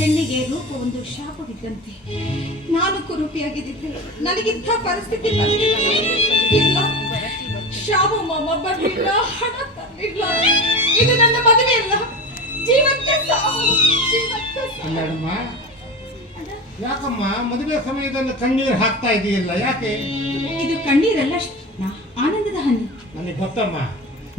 ಹೆಣ್ಣಿಗೆ ರೂಪ ಒಂದು ಶಾಪವಿದ್ದಂತೆ. ನಾನು ಕುರೂಪಿಯಾಗಿದ್ದೆ, ನನಗಿಂಥ ಪರಿಸ್ಥಿತಿ ಇಲ್ಲ. ಶಾಪ ಮಾಮ ಬರಲಿಲ್ಲ, ಹಣ ತರಲಿಲ್ಲ. ಇದು ನನ್ನ ಮದುವೆ ಅಲ್ಲ, ಜೀವಂತ ಸಾವು, ಜೀವಂತ ಸಾವು. ಯಾಕಮ್ಮ ಮದುವೆ ಸಮಯದಲ್ಲಿ ಕಣ್ಣೀರು ಹಾಕ್ತಾ ಇದೆಯಲ್ಲ, ಯಾಕೆ? ಇದು ಕಣ್ಣೀರಲ್ಲ, ಆನಂದದ ಹನಿ. ನನಗೆ ಗೊತ್ತಮ್ಮ,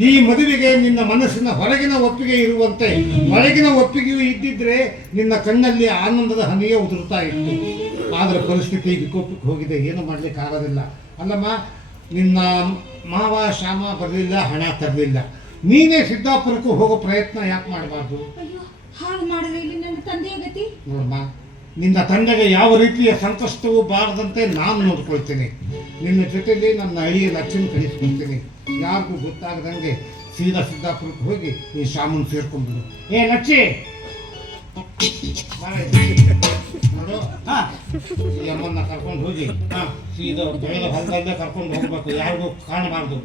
ಈ ಮದುವೆಗೆ ನಿನ್ನ ಮನಸ್ಸಿನ ಹೊರಗಿನ ಒಪ್ಪಿಗೆ ಇರುವಂತೆ ಒಳಗಿನ ಒಪ್ಪಿಗೆಯೂ ಇದ್ದಿದ್ರೆ ನಿನ್ನ ಕಣ್ಣಲ್ಲಿ ಆನಂದದ ಹನಿಯೇ ಉದುರುತ್ತಾ ಇತ್ತು. ಆದ್ರೆ ಪರಿಸ್ಥಿತಿ ವಿಕೋಪಕ್ಕೆ ಹೋಗಿದೆ, ಏನು ಮಾಡ್ಲಿಕ್ಕೆ ಆಗೋದಿಲ್ಲ. ಅಲ್ಲಮ್ಮ, ನಿನ್ನ ಮಾವ ಶ್ಯಾಮ ಬರಲಿಲ್ಲ, ಹಣ ತರಲಿಲ್ಲ, ನೀನೇ ಸಿದ್ದಾಪುರಕ್ಕೂ ಹೋಗೋ ಪ್ರಯತ್ನ ಯಾಕೆ ಮಾಡಬಾರ್ದು? ಹಾಗೆ ಮಾಡಿದ್ರೆ ಇಲ್ಲಿ ನನ್ನ ತಂದೆಯ ಗತಿ. ನೋಡಮ್ಮ, ನಿನ್ನ ತಂದೆಗೆ ಯಾವ ರೀತಿಯ ಸಂಕಷ್ಟವೂ ಬಾರದಂತೆ ನಾನು ನೋಡ್ಕೊಳ್ತೀನಿ. ನಿನ್ನ ಜೊತೆಲಿ ನನ್ನ ಅಳಿಯ ಲಕ್ಷ್ಮಿ ಕಳಿಸ್ಕೊಳ್ತೀನಿ. ಯಾರಿಗೂ ಗೊತ್ತಾಗದಂಗೆ ಸೀದಾ ಸಿದ್ದಾಪುರಕ್ಕೆ ಹೋಗಿ ನೀ ಶಾಮನ್ ಸೇರ್ಕೊಂಡ್ಬಿಡು. ಏ ಲಕ್ಷಿ, ನೋಡು, ಈ ಅಮ್ಮನ್ನ ಕರ್ಕೊಂಡು ಹೋಗಿ ಸೀದಾ ಬೆಳಗ್ಗೆ ಹೊಲದಲ್ಲೇ ಕರ್ಕೊಂಡು ಹೋಗ್ಬೇಕು, ಯಾರಿಗೂ ಕಾಣಬಾರ್ದು.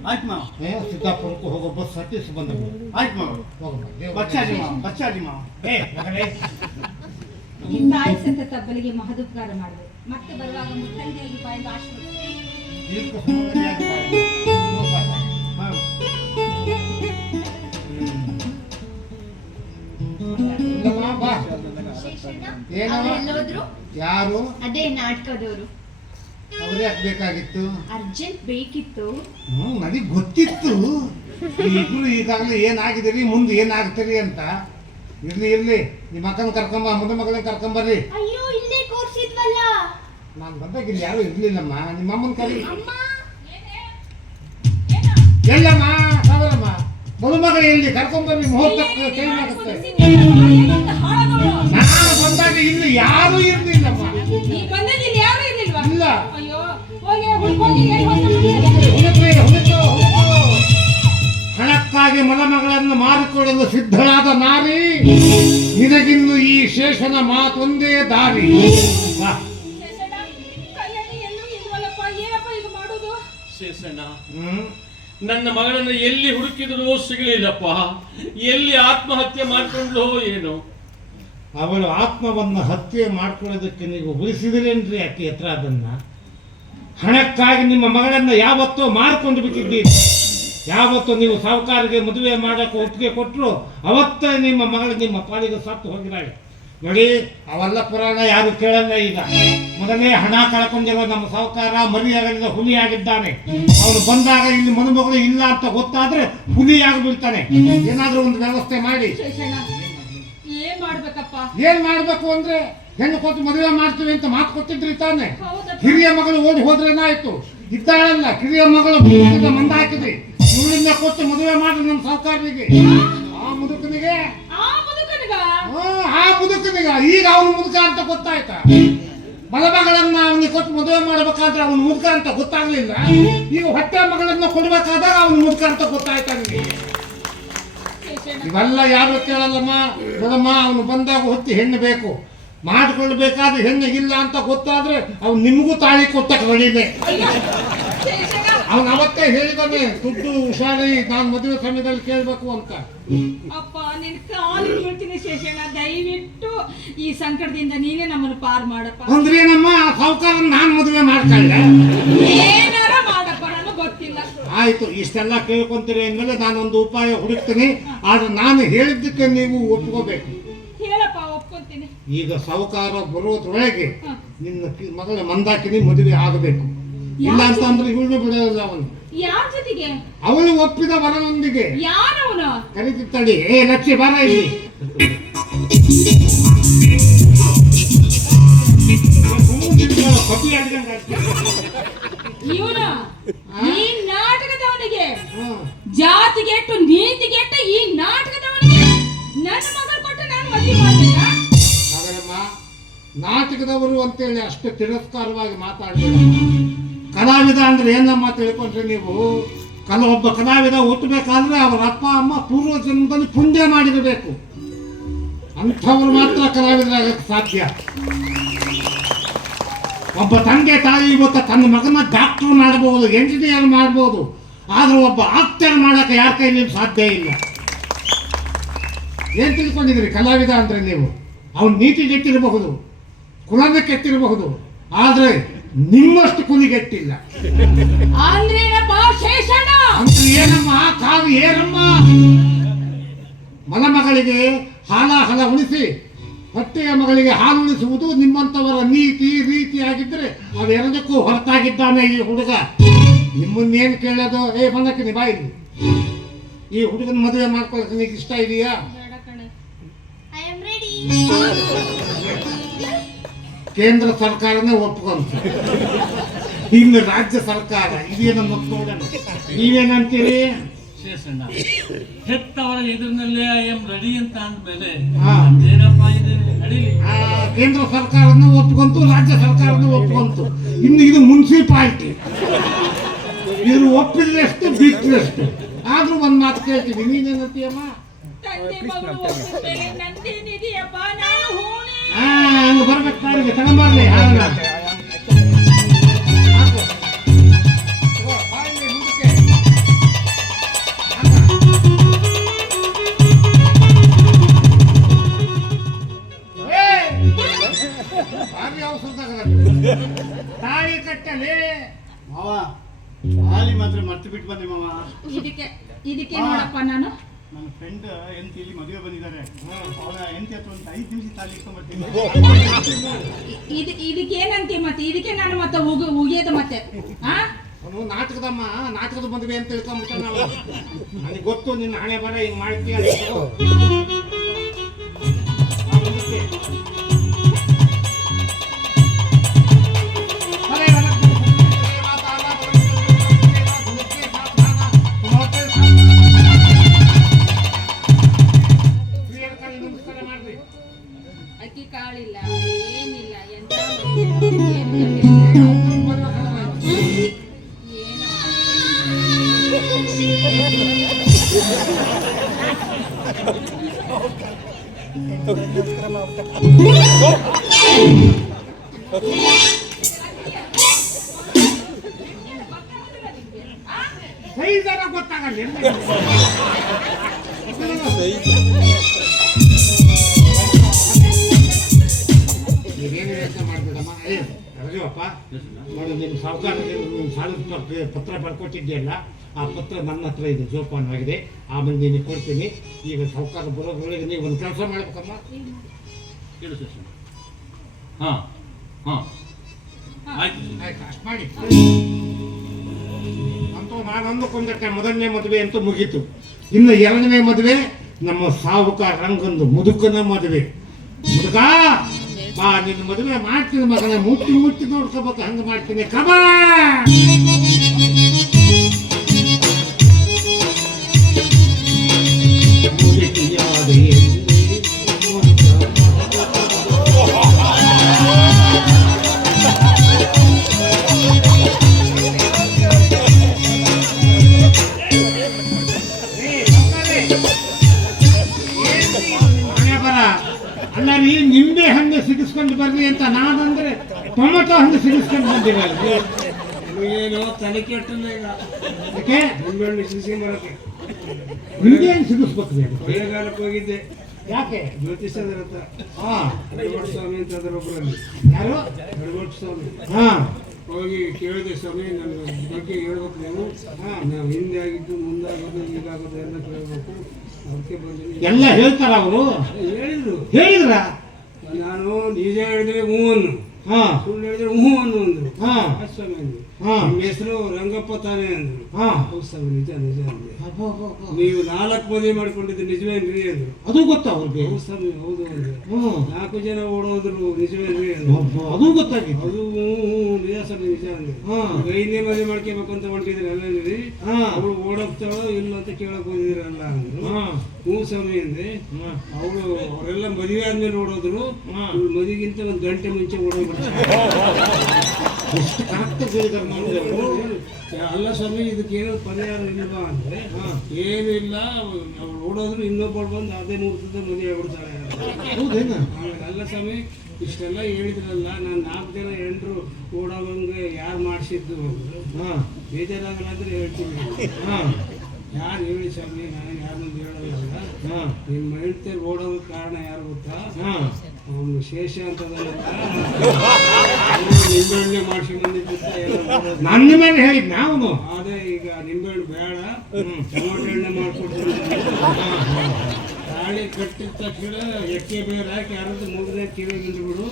ಸಿದ್ದಾಪುರಕ್ಕೂ ಹೋಗೋ ಬಸ್ ಹತ್ತಿಸಿ ಬಂದವು. ಈ ತಾಯಿಸಂತ ತಬ್ಬಲಿಗೆ ಮಹದುಪಕಾರ ಮಾಡಬೇಕು. ಮತ್ತೆ ಬರುವಾಗ ಮುತ್ತಂದೆಯಾಗಿ ಬಾಯಿಂದ ಯಾರು? ಅದೇ ನಾಟಕದವರು. ಅವರೇ ಹಾಕ್ಬೇಕಾಗಿತ್ತು, ಅರ್ಜೆಂಟ್ ಬೇಕಿತ್ತು. ನನಗೆ ಗೊತ್ತಿತ್ತು ಇಬ್ರು ಈಗಾಗಲೇ ಏನಾಗಿದ್ದೀರಿ, ಮುಂದೆ ಏನಾಗ್ತೀರಿ ಅಂತ. ಇರ್ಲಿ ಇರ್ಲಿ, ನಿಮ್ಮ ಅಕ್ಕನ ಕರ್ಕೊಂಬ, ಮುಂದೆ ಮಗಳನ್ನ ಕರ್ಕೊಂಬರ್ರಿ. ಅಯ್ಯೋ, ಇಲ್ಲೇ ಕೂರ್ಸಿದ್ವಲ್ಲ. ನಾನು ಬಂದಾಗ ಇಲ್ಲಿ ಯಾರು ಇರ್ಲಿಲ್ಲಮ್ಮ. ನಿಮ್ಮ ಅಮ್ಮನ ಕರಿ. ಎಲ್ಲಮ್ಮ ಸಾವರಮ್ಮ, ಮದುಮಗ ಎಲ್ಲಿ ಕರ್ಕೊಂಬರ್ರಿ, ಮುಹೂರ್ತಕ್ಕೆ ಟೈಮ್ ಆಗುತ್ತೆ. ನಾನು ಬಂದಾಗ ಇಲ್ಲಿ ಯಾರು ಇರ್ಲಿಲ್ಲಮ್ಮ. ಇಲ್ಲ, ಹಣಕ್ಕಾಗಿ ಮಲಮಗಳನ್ನು ಮಾರಿಕೊಳ್ಳಲು ಸಿದ್ಧಳಾದ ನಾರಿ, ನಿನಗಿನ್ನು ಈ ಶೇಷನ ಮಾತೊಂದೇ ದಾರಿ. ಶೇಷಣ್ಣ, ನನ್ನ ಮಗಳನ್ನು ಎಲ್ಲಿ ಹುಡುಕಿದ್ರು ಸಿಗಲಿಲ್ಲಪ್ಪ. ಎಲ್ಲಿ ಆತ್ಮಹತ್ಯೆ ಮಾಡ್ಕೊಂಡ್ಲೋ ಏನು? ಅವಳು ಆತ್ಮವನ್ನು ಹತ್ಯೆ ಮಾಡ್ಕೊಳ್ಳೋದಕ್ಕೆ ನೀವು ಉಳಿಸಿದ್ರೇನ್ರಿ ಆಕೆ ಹತ್ರ? ಅದನ್ನ ಹಣಕ್ಕಾಗಿ ನಿಮ್ಮ ಮಗಳನ್ನ ಯಾವತ್ತೋ ಮಾರ್ಕೊಂಡು ಬಿಟ್ಟಿದ್ದೀರಿ. ಯಾವತ್ತೋ ನೀವು ಸಾಹುಕಾರಿಗೆ ಮದುವೆ ಮಾಡೋಕೆ ಒಪ್ಪಿಗೆ ಕೊಟ್ಟರು ಅವತ್ತೇ ನಿಮ್ಮ ಮಗಳು ನಿಮ್ಮ ಪಾಲಿಗೆ ಸತ್ತು ಹೋಗಿದ್ದಾಳೆ. ನೋಡಿ, ಅವೆಲ್ಲ ಪುರಾಣ ಯಾರು ಕೇಳಲ್ಲ. ಈಗ ಮೊದಲೇ ಹಣ ಕಳ್ಕೊಂಡಿರೋ ನಮ್ಮ ಸಾಹುಕಾರ ಮರಿಯಾಗಲಿಲ್ಲ, ಹುಲಿಯಾಗಿದ್ದಾನೆ. ಅವನು ಬಂದಾಗ ಇಲ್ಲಿ ಮದುಮಗಳು ಇಲ್ಲ ಅಂತ ಗೊತ್ತಾದ್ರೆ ಹುಲಿಯಾಗಿ ಬೀಳ್ತಾನೆ. ಏನಾದ್ರೂ ಒಂದು ವ್ಯವಸ್ಥೆ ಮಾಡಿ. ಏನ್ ಮಾಡ್ಬೇಕು ಅಂದ್ರೆ, ಹೆಣ್ಣು ಕೊಟ್ಟು ಮದುವೆ ಮಾಡ್ತೀವಿ ಅಂತ ಮಾತು ಕೊಟ್ಟಿದ್ರಿ ತಾನೆ. ಹಿರಿಯ ಮಗಳು ಓಡಿ ಹೋದ್ರೇನಾಯ್ತು? ಇದ್ದಾಳಲ್ಲ ಕಿರಿಯ ಮಗಳು, ಮಂದ ಹಾಕಿದ್ರಿ. ಇವಳಿಂದ ಕೊಟ್ಟು ಮದುವೆ ಮಾಡ್ರಿ ನಮ್ಮ ಸಾಹುಕಾರನಿಗೆ. ಆ ಮುದುಕನಿಗೆ ಈಗ ಅವನು ಮುದುಕ ಅಂತ ಗೊತ್ತಾಯ್ತಾ? ಬಲಮಗಳನ್ನ ಅವನಿಗೆ ಕೊಟ್ಟು ಮದುವೆ ಮಾಡ್ಬೇಕಾದ್ರೆ ಅವನು ಮುದುಕ ಅಂತ ಗೊತ್ತಾಗ್ಲಿಲ್ಲ. ಈಗ ಹೊಟ್ಟೆ ಮಗಳನ್ನ ಕೊಡ್ಬೇಕಾದಾಗ ಅವನು ಮುದುಕ ಅಂತ ಗೊತ್ತಾಯ್ತಾ ನಿಮಗೆ? ಇವೆಲ್ಲ ಯಾರು ಕೇಳಲ್ಲಮ್ಮ. ನೋಡಮ್ಮ, ಅವನು ಬಂದಾಗ ಹೊತ್ತಿ ಹೆಣ್ಣು ಬೇಕು, ಮಾಡಿಕೊಳ್ಬೇಕಾದ್ರೆ ಹೆಣ್ಣು ಇಲ್ಲ ಅಂತ ಗೊತ್ತಾದ್ರೆ ಅವ್ನು ನಿಮಗೂ ತಾಳಿ ಕೊಟ್ಟ ಕಡಿಮೆ. ಅವನು ಅವತ್ತೇ ಹೇಳಿದಾನೆ, ದುಡ್ಡು ಹುಷಾರಿ, ನಾನು ಮದುವೆ ಸಮಯದಲ್ಲಿ ಕೇಳ್ಬೇಕು ಅಂತ. ಅಪ್ಪ, ನಿನ್ ಕಾಲು ಹೇಳ್ತೀನಿ ಶೇಷಣ್ಣ, ದಯವಿಟ್ಟು ಈ ಸಂಕಟದಿಂದ ನೀನೇ ನಮ್ಮನ್ನು ಪಾರ್ ಮಾಡಪ್ಪ. ಅಂದ್ರೆ ನಮ್ಮ ಸಾಹುಕಾರ ನಾನು ಮದುವೆ ಮಾಡ್ಕೊಳ್ಳೆ, ಏನಾರ ಮಾಡಪ್ಪ, ನನಗೆ ಗೊತ್ತಿಲ್ಲ. ಆಯ್ತು, ಇಷ್ಟೆಲ್ಲ ಕೇಳ್ಕೊಂತೀರಿ ಅಂದ್ಮೇಲೆ ನಾನೊಂದು ಉಪಾಯ ಹುಡುಕ್ತೀನಿ. ಆದ್ರೆ ನಾನು ಹೇಳಿದ್ದಕ್ಕೆ ನೀವು ಒಪ್ಕೋಬೇಕು. ಹೇಳಪ್ಪ, ಒಪ್ಕೊಂತೀನಿ. ಈಗ ಸಾಹುಕಾರ ಬರೋದ್ರೊಳಗೆ ನಿನ್ನ ಮಗಳ ಮಂದಾಕಿನಿ ಮದುವೆ ಆಗಬೇಕು. ಇಲ್ಲ ಅಂತ ಅಂದ್ರೆ ಇವಳು ಬಿಡೋಲ್ಲ. ಅವನು ಯಾರ ಜೊತೆಗೆ? ಅವಳು ಒಪ್ಪಿದ ವರನೊಂದಿಗೆ. ಯಾರವನು? ಕರೀತಿದ್ದಾಳೆ. ಏ ಲಕ್ಷ್ಮಿ, ಬಾರ ಇಲ್ಲಿ. ಇವನು ಈ ನಾಟಕದವನಿಗೆ, ಜಾತಿಗೆಟ್ಟು ನೀತಿಗೆಟ್ಟ ಈ ನಾಟಕದವನಿಗೆ ನನ್ನ ಮಗಳು ಕೊಟ್ಟು ನಾನು ಮದುವೆ ಮಾಡ್ತೀನ? ಹಾಗಲ್ಲಮ್ಮ, ನಾಟಕದವರು ಅಂತೇಳಿ ಅಷ್ಟು ತಿರಸ್ಕಾರವಾಗಿ ಮಾತಾಡಬೇಡ. ಕಲಾವಿದ ಅಂದ್ರೆ ಏನಮ್ಮ ತಿಳ್ಕೊಂಡ್ರೆ ನೀವು, ಒಬ್ಬ ಕಲಾವಿದ ಹುಟ್ಟಬೇಕಾದ್ರೆ ಅವರ ಅಪ್ಪ ಅಮ್ಮ ಪೂರ್ವ ಜನ್ಮದಲ್ಲಿ ಪುಣ್ಯ ಮಾಡಿರಬೇಕು. ಅಂಥವ್ರು ಮಾತ್ರ ಕಲಾವಿದರಾಗಕ್ಕೆ ಸಾಧ್ಯ. ಒಬ್ಬ ತಂದೆ ತಾಯಿ ಇವತ್ತು ತನ್ನ ಮಗನ ಡಾಕ್ಟರ್ ಮಾಡಬಹುದು, ಎಂಜಿನಿಯರ್ ಮಾಡಬಹುದು, ಆದ್ರೆ ಒಬ್ಬ ಆಕ್ಟರ್ ಮಾಡಕ್ಕೆ ಯಾರ ಕೈಲಿ ಸಾಧ್ಯ ಇಲ್ಲ. ಏನ್ ತಿಳ್ಕೊಂಡಿದ್ರಿ ಕಲಾವಿದ ಅಂದ್ರೆ ನೀವು? ಅವನು ನೀತಿ ಕೆಟ್ಟಿರಬಹುದು, ಕುಲನ ಕೆಟ್ಟಿರಬಹುದು, ಆದರೆ ನಿಮ್ಮಷ್ಟು ಕುಲಿಗೆಟ್ಟಿಲ್ಲ. ಅಂದ್ರೇನಪ್ಪ ಶೇಷಣ್ಣ? ಅಂತ ಏನಮ್ಮ ಕಾವು ಏನಮ್ಮ? ಮಲಮಗಳಿಗೆ ಹಲ ಉಳಿಸಿ ಹೊಟ್ಟೆಯ ಮಗಳಿಗೆ ಹಾಲು ಉಳಿಸುವುದು ನಿಮ್ಮಂಥವರ ನೀತಿ ರೀತಿ ಆಗಿದ್ದರೆ ಅವೆರಡಕ್ಕೂ ಹೊರತಾಗಿದ್ದಾನೆ ಈ ಹುಡುಗ. ನಿಮ್ಮನ್ನೇನು ಕೇಳೋದು? ಮನಕ್ಕೆ ಬಾಯಿಲಿ. ಈ ಹುಡುಗನ ಮದುವೆ ಮಾಡ್ಕೊಳ್ಳೋಕೆ ನಿನಗೆ ಇಷ್ಟ ಇದೆಯಾ? I am ready. ಕೇಂದ್ರ ಸರ್ಕಾರನೇ ಒಪ್ಕೊಂತ, ಇನ್ನು ರಾಜ್ಯ ಸರ್ಕಾರ ಇದೇನು ನೋಡೋಣ. ನೀವೇನಂತೀರಿ? ಶೇಷಣ್ಣ, ಹೆತ್ತವರ ಎದುರಿನಲ್ಲೇ ಐ ಎಂ ರೆಡಿ ಅಂತ ಅಂದ್ಮೇಲೆ ಹಾ. ಏನಪ್ಪ ಇದೆ ನಡೀಲಿ. ಕೇಂದ್ರ ಸರ್ಕಾರನೂ ಒಪ್ಕೊಂತು, ರಾಜ್ಯ ಸರ್ಕಾರನೂ ಒಪ್ಕೊಂತು. ಇನ್ನು ಇದು ಮುನ್ಸಿಪಾಲಿಟಿ, ಇದ್ರ ಒಪ್ಪಿದ್ರೆಷ್ಟು ಬಿಟ್ಟರೆಷ್ಟು. ಆದ್ರೂ ಒಂದ್ ಮಾತು ಕೇಳ್ತೀವಿ, ನೀನೇನಂತೀಯಮ್ಮ? ತಂದೆ ಮಗಳು ಒಪ್ಪಿದ ಮೇಲೆ ನಂದೇನಿದೆಯಪ್ಪ? ನಾನು ಹೂನೆ. ಹಂಗ ಬರ್ಬೇಕು ತಾರಿಗೆ ತಗೊಂಬರ್ಲಿ ಹಾಲನ್ನ. ಹಾಕು. ತಗೋ, ಬಾಯಲ್ಲಿ ಮುಂದಕ್ಕೆ. ಭಾರಿ ಅವಸರದಾಗ ತಾಳಿ ಕಟ್ಟಲಿ. ಮಾವ ಹಾಲಿ ಮಾತ್ರ ಮರ್ತು ಬಿಟ್ಟು ಬಂದೆ ಮಾವ. ಇದಕ್ಕೆ ನೋಡಪ್ಪ, ನಾನು ನನ್ನ ಫ್ರೆಂಡ್ ಎಂತಿ ಇಲ್ಲಿ ಮದುವೆ ಬಂದಿದ್ದಾರೆ. ಅವಳ ಎಂತಿ ಹತ್ರ ಒಂದು 5 ನಿಮಿಷ ತಾಲಿ ಇಟ್ಕೊಂಡ್ಬರ್ತೀನಿ. ಇದಕ್ಕೇನಂತೀವಿ ಮತ್ತೆ? ಇದಕ್ಕೆ ನಾನು ಮತ್ತೆ ಉಗಿಯೋದು ಮತ್ತೆ? ಅವನು ನಾಟಕದಮ್ಮ, ನಾಟಕದ ಮದುವೆ ಅಂತ ತಿಳ್ಕೊಂಡ್ಬಿಟ್ಟ. ನಾವು ನನಗೆ ಗೊತ್ತು ನಿನ್ನ ಹಣೆ ಬರ ಹಿಂಗ್ ಮಾಡ್ತೀಯ. ಅಕ್ಕಿ ಕಾಳಿಲ್ಲ, ಏನಿಲ್ಲ, ಎಂತ ಗೊತ್ತಾಗಲ್ಲ. ನೀವೇನು ಯೋಚನೆ ಮಾಡ್ಬೇಡಮ್ಮ. ರಜವಪ್ಪ ನೋಡಿ, ನಿಮ್ಮ ಸಾಹುಕಾರರಿಗೆ ನಿಮ್ಮ ಸಾಲದ ಪತ್ರ ಬರ್ಕೊಟ್ಟಿದ್ದೀಯಲ್ಲ, ಆ ಪತ್ರ ನನ್ನ ಹತ್ರ ಇದೆ, ಜೋಪಾನವಾಗಿದೆ. ಆಮೇಲೆ ನೀನು ಕೊಡ್ತೀನಿ. ಈಗ ಸಾಹುಕಾರ ಬರೋದ್ರೊಳಗೆ ನೀವು ಒಂದು ಕೆಲಸ ಮಾಡ್ಬೇಕಮ್ಮ. ಹೇಳು ಶೇಷಣ್ಣ. ಹಾಂ ಹಾಂ ಆಯ್ತು. ಆಯ್ತು, ಅಷ್ಟು ಮಾಡಿ. ಅಂತೂ ನಾನು ಅಂದುಕೊಂಡಕ್ಕೆ ಮೊದಲನೇ ಮದುವೆ ಅಂತೂ ಮುಗೀತು. ಇನ್ನು ಎರಡನೇ ಮದುವೆ ನಮ್ಮ ಸಾಹುಕಾರ ರಂಗಂದು ಮುದುಕನ ಮದುವೆ. ಮುದುಕ ಬಾ, ನಿನ್ನ ಮದುವೆ ಮಾಡ್ತೀನಿ ಮಗನ, ಮುಟ್ಟಿ ಮುಟ್ಟಿ ನೋಡ್ಕೋಬೇಕು, ಹಂಗೆ ಮಾಡ್ತೀನಿ. ಕಬಾ ಅಲ್ಲ ರೀ, ನಿಂಬೆ ಹಣ್ಣು ಸಿಗಿಸ್ಕೊಂಡು ಬರ್ರಿ ಅಂತ ನಾನಂದ್ರೆ ಟೊಮೆಟೊ ಹಣ್ಣು ಸಿಗಿಸ್ಕೊಂಡು ಬಂದಿರಲ್ಲ. ಏನೋ ತಲೆ ಕೆಟ್ಟನ ಈಗ. ಯಾಕೆ ನಿಂಬೆಹಣ್ಣು ಸಿಗಿಸ್ಕೊಂಡ್ ಬರಕ್ಕೆ ನಿಂಬೆ ಹಣ್ಣು ಸಿಗಿಸ್ಬೇಕು? ಕೊಳ್ಳೆಗಾಲಕ್ಕೆ ಹೋಗಿದ್ದೆ. ಯಾಕೆ? ಜ್ಯೋತಿಷ್ಯರ ಹತ್ರ. ಎಡಗೋಟ ಸ್ವಾಮಿ ಅಂತ ಅದ್ರ ಒಬ್ಬರಲ್ಲಿ. ಯಾರು? ಎಡಗೋಟ ಸ್ವಾಮಿ. ಹೋಗಿ ಕೇಳಿದೆ, ಸ್ವಾಮಿ ನನ್ನ ಬಗ್ಗೆ ಹೇಳ್ಬೇಕು ನೀವು. ನಾವು ಹಿಂದೆ ಆಗಿದ್ದು, ಮುಂದಾಗೋದು, ಈಗಾಗೋದು ಎಲ್ಲ ಕೇಳಬೇಕು. ಅದಕ್ಕೆ ಬಂದಿದ್ದೀನಿ. ಎಲ್ಲ ಹೇಳ್ತಾರ ಅವರು? ಹೇಳಿದ್ರ? ನಾನು ನಿಜ ಹೇಳಿದ್ರೆ ಹ್ಞೂ ಅನ್ನು, ಸುಳ್ಳು ಹೇಳಿದ್ರೆ ಹ್ಞೂ ಅನ್ನು ಅಂದ್ರು. ಸ್ವಾಮಿ ಅಂದ್ರು. ನಿಮ್ಮ ಹೆಸರು ರಂಗಪ್ಪ ತಾನೇ ಅಂದ್ರು. ಹೌದು ಸ್ವಾಮಿ, ನಿಜ ನಿಜ ಅಂದೆ. ನೀವು 4 ಮದುವೆ ಮಾಡ್ಕೊಂಡಿದ್ದು ನಿಜವೇನ್ರಿ ಅಂದ್ರು. ಅದು ಗೊತ್ತಾ ಅವ್ರಿಗೆ? ಹೌದು ಸ್ವಾಮಿ, ಹೌದು ಅಂದ್ರು. 4 ಜನ ಓಡೋದ್ರು, ನಿಜವೇನ್ರಿ ಅಂದ್ರು. ಅದು ಗೊತ್ತಾಗಿತ್ತು. ಅದು ನಿಜ ಸ್ವಾಮಿ, ನಿಜ ಅಂದ್ರು. 5ನೇ ಮದುವೆ ಮಾಡ್ಕೋಬೇಕು ಅಂತ ಹೊಂಟಿದ್ರಿ ಅಲ್ಲೇ, ಅವಳು ಓಡೋಗ್ತಾಳೋ ಇಲ್ಲ ಅಂತ ಕೇಳಕ್ ಬಂದಿದ್ರಲ್ಲ ಅಂದ್ರು. ಹ್ಞೂ ಸ್ವಾಮಿ ಅಂದೆ. ಅವರೆಲ್ಲ ಮದುವೆ ಆದ್ಮೇಲೆ ಓಡೋದ್ರು, ಮದುವೆಗಿಂತ 1 ಗಂಟೆ ಮುಂಚೆ ಓಡೋಗ್ಬಿಡ್ತಾರೆ. ಅಲ್ಲ ಸ್ವಾಮಿ, ಇದಕ್ಕೆ ಏನೋ ಪರಿಹಾರ ಇಲ್ವಾ ಅಂದ್ರೆ, ಏನು ಇಲ್ಲ, ಅವ್ರು ಓಡೋದ್ರು ಇನ್ನೊಬ್ಬಳು ಬಂದು ಅದೇ ಮುಹೂರ್ತದ ಮದುವೆ ಆಗ್ಬಿಡ್ತಾಳೆ. ಅಲ್ಲ ಸ್ವಾಮಿ, ಇಷ್ಟೆಲ್ಲ ಹೇಳಿದ್ರಲ್ಲ, ನಾನು 4 ಜನ ಹೆಂಡ್ರು ಓಡೋಗಂಗೆ ಯಾರು ಮಾಡಿಸಿದ್ದು ಬೇಜಾರಾಗಲ್ಲ ಅಂದ್ರೆ ಹೇಳ್ತೀನಿ. ಯಾರು ಹೇಳಿ ಸ್ವಾಮಿ, ನಾನು ಯಾರ ಮುಂದೆ ಹೇಳಲ್ಲ. ಹಾಂ ನಿಮ್ಮ ಹೆಂಡತಿ ಓಡೋದು ಕಾರಣ ಯಾರು ಗೊತ್ತಾ? ಹಾಂ ಅವನು ಶೇಷ ಅಂತದಲ್ಲ, ನಿಂಬೆಹಣ್ಣೆ ಮಾಡಿಸಿ ಬಂದಿದ್ದ. ನನ್ನ ಮೇಲೆ ಹೇಳಿದ್ ನಾವು ಅದೇ ಈಗ ನಿಂಬೆಹಣ್ಣು ಬೇಡ, ಟೊಮಾಟೊ ಎಣ್ಣೆ ಮಾಡ್ಕೊಡ್ತೀನಿ. ತಾಳಿ ಕಟ್ಟಿದ ತಕ್ಷಣ ಎಕ್ಕೆ ಬೇರೆ ಹಾಕಿ ಯಾರದ್ದು ಮುಗಿದ ಕಿವಿಗಿಂದು ಬಿಡು,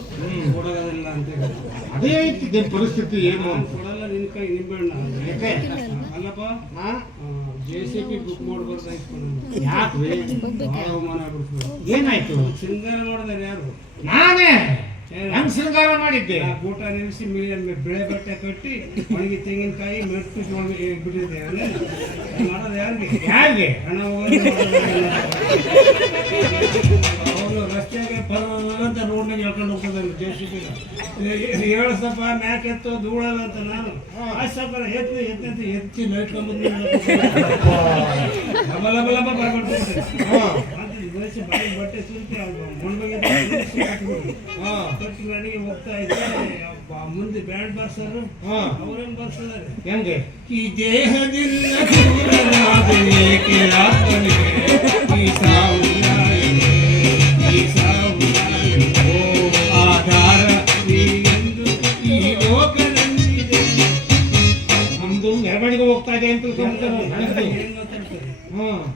ಕೊಡೋದಿಲ್ಲ ಅಂತ ಹೇಳಿ. ಅದೇ ಐತಿ ನಿಮ್ ಪರಿಸ್ಥಿತಿ ಏನು ನಾನು ಕೊಡಲ್ಲ ನಿನ್ನ ಕೈ ನಿಂಬೆಹಣ್ಣು. ಯಾಕೆ? ಅಲ್ಲಪ್ಪ, ಹಾಂ JCB ಬುಕ್ ಮಾಡ್ಬಾರ್ದಾಯ್ತು. ಯಾಕ್ರಿ? ಭಾಳ ಅವಮಾನ ಆಗ್ಬಿಡ್ತು. ಏನಾಯ್ತು? ಶೃಂಗಾರ ಮಾಡಿದಾರೆ ಯಾರು? ನಾನೇ ಹೆಂಗ್ ಶೃಂಗಾರ ಮಾಡಿದ್ದೆ? ಊಟ ನಿಲ್ಲಿಸಿ ಬೆಳೆ ಬಟ್ಟೆ ಕಟ್ಟಿ ಒಣಗಿ ತೆಂಗಿನಕಾಯಿ ಮೆಟ್ಟು ಬಿಟ್ಟಿದ್ದೆ. ಮಾಡೋದು ಯಾರಿಗೆ? ಯಾರಿಗೆ? ಹಣ ಹೋಗಿ ಅವರು ರಸ್ತೆಗೆ ಪರವಂತ ರೋಡ್ನಾಗ ಹೇಳ್ಕೊಂಡು ಹೋಗ್ತದೆ JCB. ಹೇಳಸಪ್ಪ ಮ್ಯಾಕ್ ಎತ್ತು ಧೂಳಲ್ಲ ಅಂತ ನಾನು ಸ್ವಲ್ಪ ಎತ್ತಿ ಲೈಟ್ಕೊಂಡ್ಬಂದು ಲಬ ಲಬ ಬರ್ಬಿಡ್ತೀನಿ. ಬಾಯಿ ಬಟ್ಟೆ ಸುರಿಸಿ ಮೊಣಬಗೆ ಕಟ್ಟಿ ಗಾಡಿಗೆ ಹೋಗ್ತಾ ಇದ್ದೆ. ಮುಂದೆ ಬ್ಯಾಂಡ್ ಬರ್ಸರು ಅವ್ರೇನ್ ಬರ್ಸಿದ್ದಾರೆ? ಹೆಂಗೆ? ಈ ದೇಹದಿಂದ ದೂರನಾದೇಕೆ ಆತ್ಮನಿಗೆ, ಈ ಸಾವು ನಾಯಿಗೆ, ಈ ಸಾವು ನಾಯಿಗೆ ಆಧಾರ ನೀನೆಂದು ಈ ಲೋಕದಂದಿದೆ. ನಮ್ದು ಮೆರವಣಿಗೆ ಹೋಗ್ತಾ ಇದೆ ಅಂತ ತಿಳ್ಕೊಂಡ್ಬಿಟ್ಟು ಏನ್ ಮಾತಾಡ್ತಾರೆ?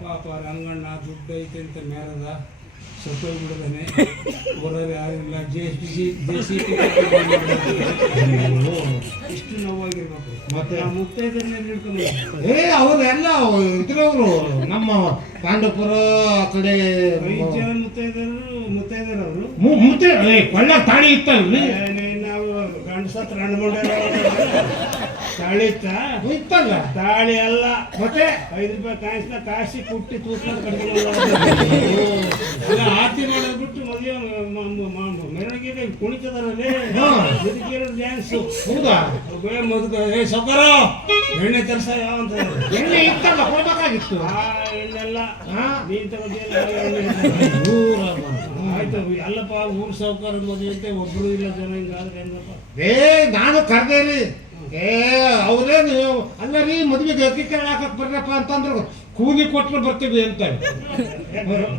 ಪಾಪ ರಂಗಣ್ಣ ದುಡ್ಡು ಐತೆ ಅಂತ ಮೇಲದ ಸತ್ತೋಗಿ ಬಿಡದಾನೆ. ಬರೋರು ಯಾರಿಲ್ಲ. ಇಷ್ಟು ನೋವಾಗಿರ್ಬೇಕು. ಮತ್ತೆ ಆ ಮುತ್ತೈದನ್ನೇ ಹಿಡ್ಕೊಂಡು ಅವರೆಲ್ಲ ಇದ್ರವ್ರು ನಮ್ಮ ಪಾಂಡವಪುರ ಆ ಕಡೆ 5 ಜನ ಮುತ್ತೈದರು ಅವರು. ಮುತ್ತೆ ಕೊಳ್ಳ ತಾಳಿ ಇತ್ತಲ್ರಿ? ನಾವು ಗಂಡಸತ್ರ ಹಣ್ಣು ತಾಳಿ ಇತ್ತಲ್ಲ. ತಾಳಿ ಅಲ್ಲ, ಮತ್ತೆ 5 ರೂಪಾಯಿ ಕಾಯಿಸ್ನ ಕಾಸಿ ಕುಟ್ಟಿ ತೂಸ್ಕೊಂಡು ಕಡಿಮೆ ಆರತಿ ಮಾಡೋದು ಬಿಟ್ಟು ಮದುವೆ ಮೆರವಣಿಗೆ ಕುಣಿತದರಲ್ಲಿ ಡ್ಯಾನ್ಸ್. ಹೌದಾ? ಸೊಕ್ಕರ ಎಣ್ಣೆ ತರ್ಸ ಯಾವ ಅಂತ ಎಣ್ಣೆ ಇತ್ತಲ್ಲ, ಕೊಡ್ಬೇಕಾಗಿತ್ತು. ಆ ಎಣ್ಣೆಲ್ಲ ನೀನ್ ತಗೋದಿಲ್ಲ. ಆಯ್ತು ಅಲ್ಲಪ್ಪ, ಊರ್ ಸಾವುಕಾರ ಮದುವೆ ಅಂತ ಒಬ್ರು ಇಲ್ಲ ಜನ. ಹಿಂಗಾದ್ರೆ ಹೆಂಗಪ್ಪ? ನಾನು ಕರ್ದೇರಿ. ಅವ್ರೇನು ಅಲ್ಲ ರೀ, ಮದ್ವೆಗೆ ಅಕ್ಕಿ ಕಾಳು ಹಾಕಕ್ ಬರ್ರಪ್ಪ ಅಂತಂದ್ರು ಕೂಲಿ ಕೊಟ್ಟರು ಬರ್ತೀವಿ ಅಂತ.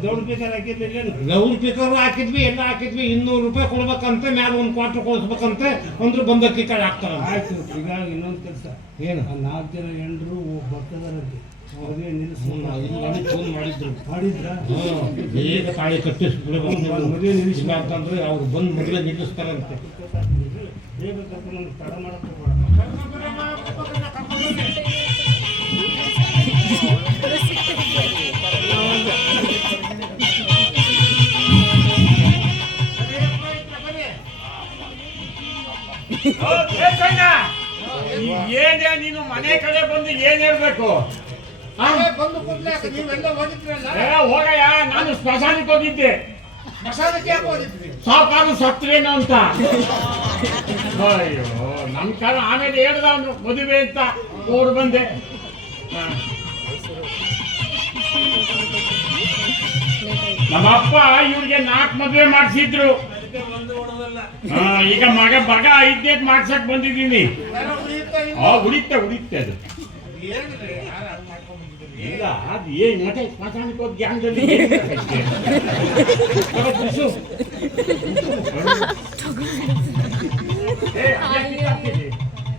ದೊಡ್ಡ ಬೇಕಾದ್ರೆ ಹಾಕಿರ್ಲಿಲ್ಲ. ಲೌಡ್ ಸ್ಪೀಕರ್ ಹಾಕಿದ್ವಿ, ಎಲ್ಲ ಹಾಕಿದ್ವಿ. 200 ರೂಪಾಯಿ ಕೊಡ್ಬೇಕಂತ, ಮ್ಯಾಲ 1 ಕ್ವಾರ್ಟರ್ ಕೊಡಿಸ್ಬೇಕಂತೆ ಅಂದ್ರು ಬಂದ ಅಕ್ಕಿ ಕಾಳು ಹಾಕ್ತಾರ. ಆಯ್ತು. ಈಗ ಇನ್ನೊಂದು ಕೆಲಸ ಏನು? 4 ಜನ ಹೆಂಡ್ರು ಬರ್ತದಾರಂತೆ. ಮದುವೆ ನಿಲ್ಲಿಸಿ ಫೋನ್ ಮಾಡಿದ್ರು. ಮಾಡಿದ್ರ ಬೇಗ ತಾಳಿ ಕಟ್ಟಿಸ್ಬಿಡ್ಬೇಕು, ಮದುವೆ ನಿಲ್ಲಿಸಿಲ್ಲ ಅಂತಂದ್ರೆ ಅವ್ರು ಬಂದು ಮದುವೆ ನಿಲ್ಲಿಸ್ತಾರಂತೆ. ಬೇಗ ಕರ್ಕೊಂಡು ತಡ ಮಾಡಕ್ಕೆ ಏನೇ ನೀನು ಮನೆ ಕಡೆ ಬಂದು ಏನ್ ಹೇಳ್ಬೇಕು? ಹೋಗಯ್ಯ, ನಾನು ಸ್ಮಶಾನಕ್ಕೆ ಹೋಗಿದ್ದೆ. ಸಾಕಾದ್ರು ಸತ್ರೇನು ಅಂತ. ಅಯ್ಯೋ, ನಮ್ ಕಾಲ ಆಮೇಲೆ ಹೇಳ್ದ ಅವ್ನು ಮದುವೆ ಅಂತ ಓಡ್ ಬಂದೆ. ನಮ್ಮಪ್ಪ ಇವ್ರಿಗೆ 4 ಮದುವೆ ಮಾಡಿಸಿದ್ರು. ಈಗ ಮಗ 5ನೇದು ಮಾಡ್ಸಕ್ ಬಂದಿದ್ದೀನಿ. ಉಳಿತೆ ಅದು ಇಲ್ಲ. ಅದು ಏನ್ ಮತ್ತೆ ಸ್ಮಶಾನಕ್ಕೆ ಹೋಗಿ ಗ್ಯಾಂಗಲ್ಲಿ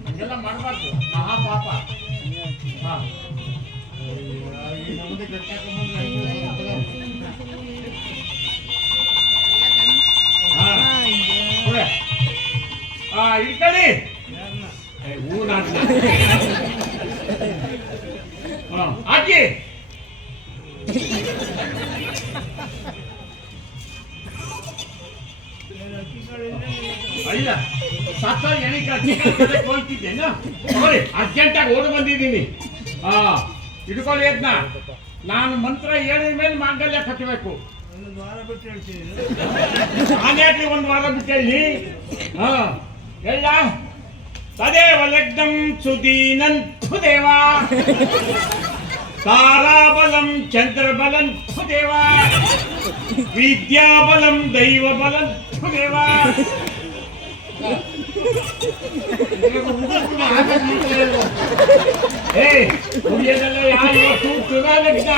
ಹಂಗೆಲ್ಲ ಮಾಡಬಾರ್ದು, ಮಹಾಪಾಪ. ಇಟ್ಕೊಳ್ಳಿ ಹಾಕಿ. ಇಲ್ಲ ಸತ್ತ ಹೋಗ್ತಿದ್ದೇನ? ಅರ್ಜೆಂಟಾಗಿ ಓಡ್ ಬಂದಿದ್ದೀನಿ. ಇಟ್ಕೊಳ್ಳಿ ಅದನ್ನ. ನಾನು ಮಂತ್ರ ಹೇಳಿದ ಮೇಲೆ ಮಾಂಗಲ್ಯ ಕಟ್ಟಬೇಕು. ನಾನ್ಯಾಕೆ 1 ವಾರ ಬಿಟ್ಟು ಹೇಳಿ? ಎಲ್ಲ ತದೇವ ಲಗ್ನಂ ಸುದೀನಂತು ದೇವ, ತಾರಾಬಲಂ ಚಂದ್ರಬಲಂತು ದೇವ, ವಿದ್ಯಾಬಲಂ ದೈವಬಲಂತು ದೇವ, ಮುಗಿಯೋದೆಲ್ಲ ಯಾರು ಇವತ್ತು ಚುನಾವಣೆಗಿಂತ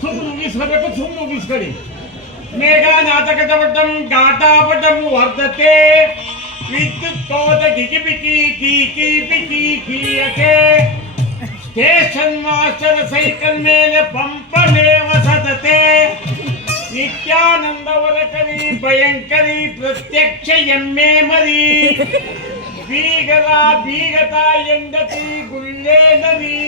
ಸುಮ್ಮನೆ ಮುಗಿಸ್ಕೋಬೇಕು, ಸುಮ್ಮನೆ ಮುಗಿಸ್ಕೊಳ್ಳಿ. ಮೇಘ ನಾಟಕದ ಪಟ್ಟಂ ಗಾಟಾಪಟಂ ವರ್ಧತೆ ವಿದ್ಯುತ್ ಕೋದ ಗಿಗಿಬಿಕಿ ಕೀಕಿ ಬಿಕಿ ಕೀಯತೆ ಸ್ಟೇಷನ್ ಮಾಸ್ಟರ್ ಸೈಕಲ್ ಮೇಲೆ ಪಂಪನೇವ ಸತತೆ ನಿತ್ಯಾನಂದವರ ಕರಿ ಭಯಂಕರಿ ಪ್ರತ್ಯಕ್ಷ ಎಮ್ಮೆ ಮರಿ ಬೀಗದ ಬೀಗತ ಎಂಡತಿ ಗುಲ್ಲೆ ನರಿ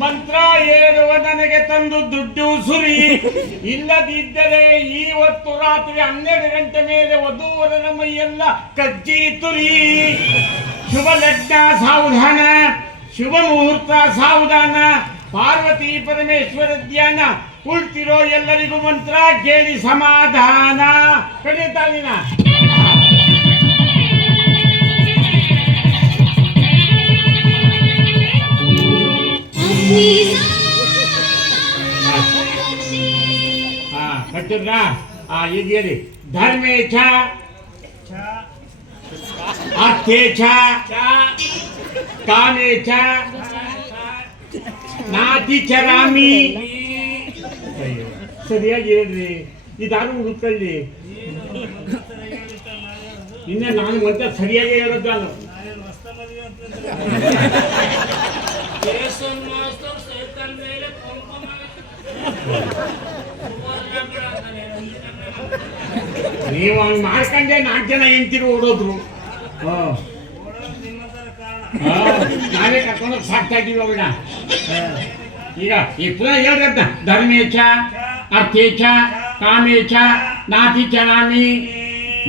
ಮಂತ್ರ ಹೇಳುವ ನನಗೆ ತಂದು ದುಡ್ಡು ಸುರಿ, ಇಲ್ಲದಿದ್ದರೆ ಇವತ್ತು ರಾತ್ರಿ 12 ಗಂಟೆ ಮೇಲೆ ವಧೂವರನ ಮೈಯೆಲ್ಲ ಕಜ್ಜಿ ತುರಿ. ಶುಭ ಲಗ್ನ ಸಾವಧಾನ, ಶುಭ ಮುಹೂರ್ತ ಸಾವಧಾನ, ಪಾರ್ವತಿ ಪರಮೇಶ್ವರ ಧ್ಯಾನ, ಕುಳಿತಿರೋ ಎಲ್ಲರಿಗೂ ಮಂತ್ರ ಕೇಳಿ ಸಮಾಧಾನ. ಕಡಿತಾಲಿನ ಕಟ್ಟಿದ್ರ ಈಗ ಹೇಳಿ. ಧರ್ಮೇಚ್ಛ ಅರ್ಥೇಚ್ಛ ಕಾಮೇಚ್ಛ ನಾತಿ ಚರಾಮಿ. ಸರಿಯಾಗಿ ಹೇಳ್ರಿ, ಇದಾರು ಹುಡುಕೊಳ್ಳಿ. ಇನ್ನೇ ನಾನು ಮತ್ತೆ ಸರಿಯಾಗಿ ಹೇಳೋದು ನಾನು. ನೀವು ಹಂಗೆ ಮಾಡ್ಕೊಂಡೆ 4 ಜನ ಹೆಂಡ್ತಿರು ಓಡೋದ್ರು. ನಾವೇ ಕರ್ಕೊಂಡೋಗಿ ಸಾಕ್ತಾಯಿದ್ದೀವಿ ಅವಳ. ಈಗ ಈ ಪುನಃ ಹೇಳ್ರಂತ. ಧರ್ಮೇಚ್ಛ ಅರ್ಥೇಚ್ಛ ಕಾಮೇಚ್ಛ ನಾತಿ ಚರಾಮಿ.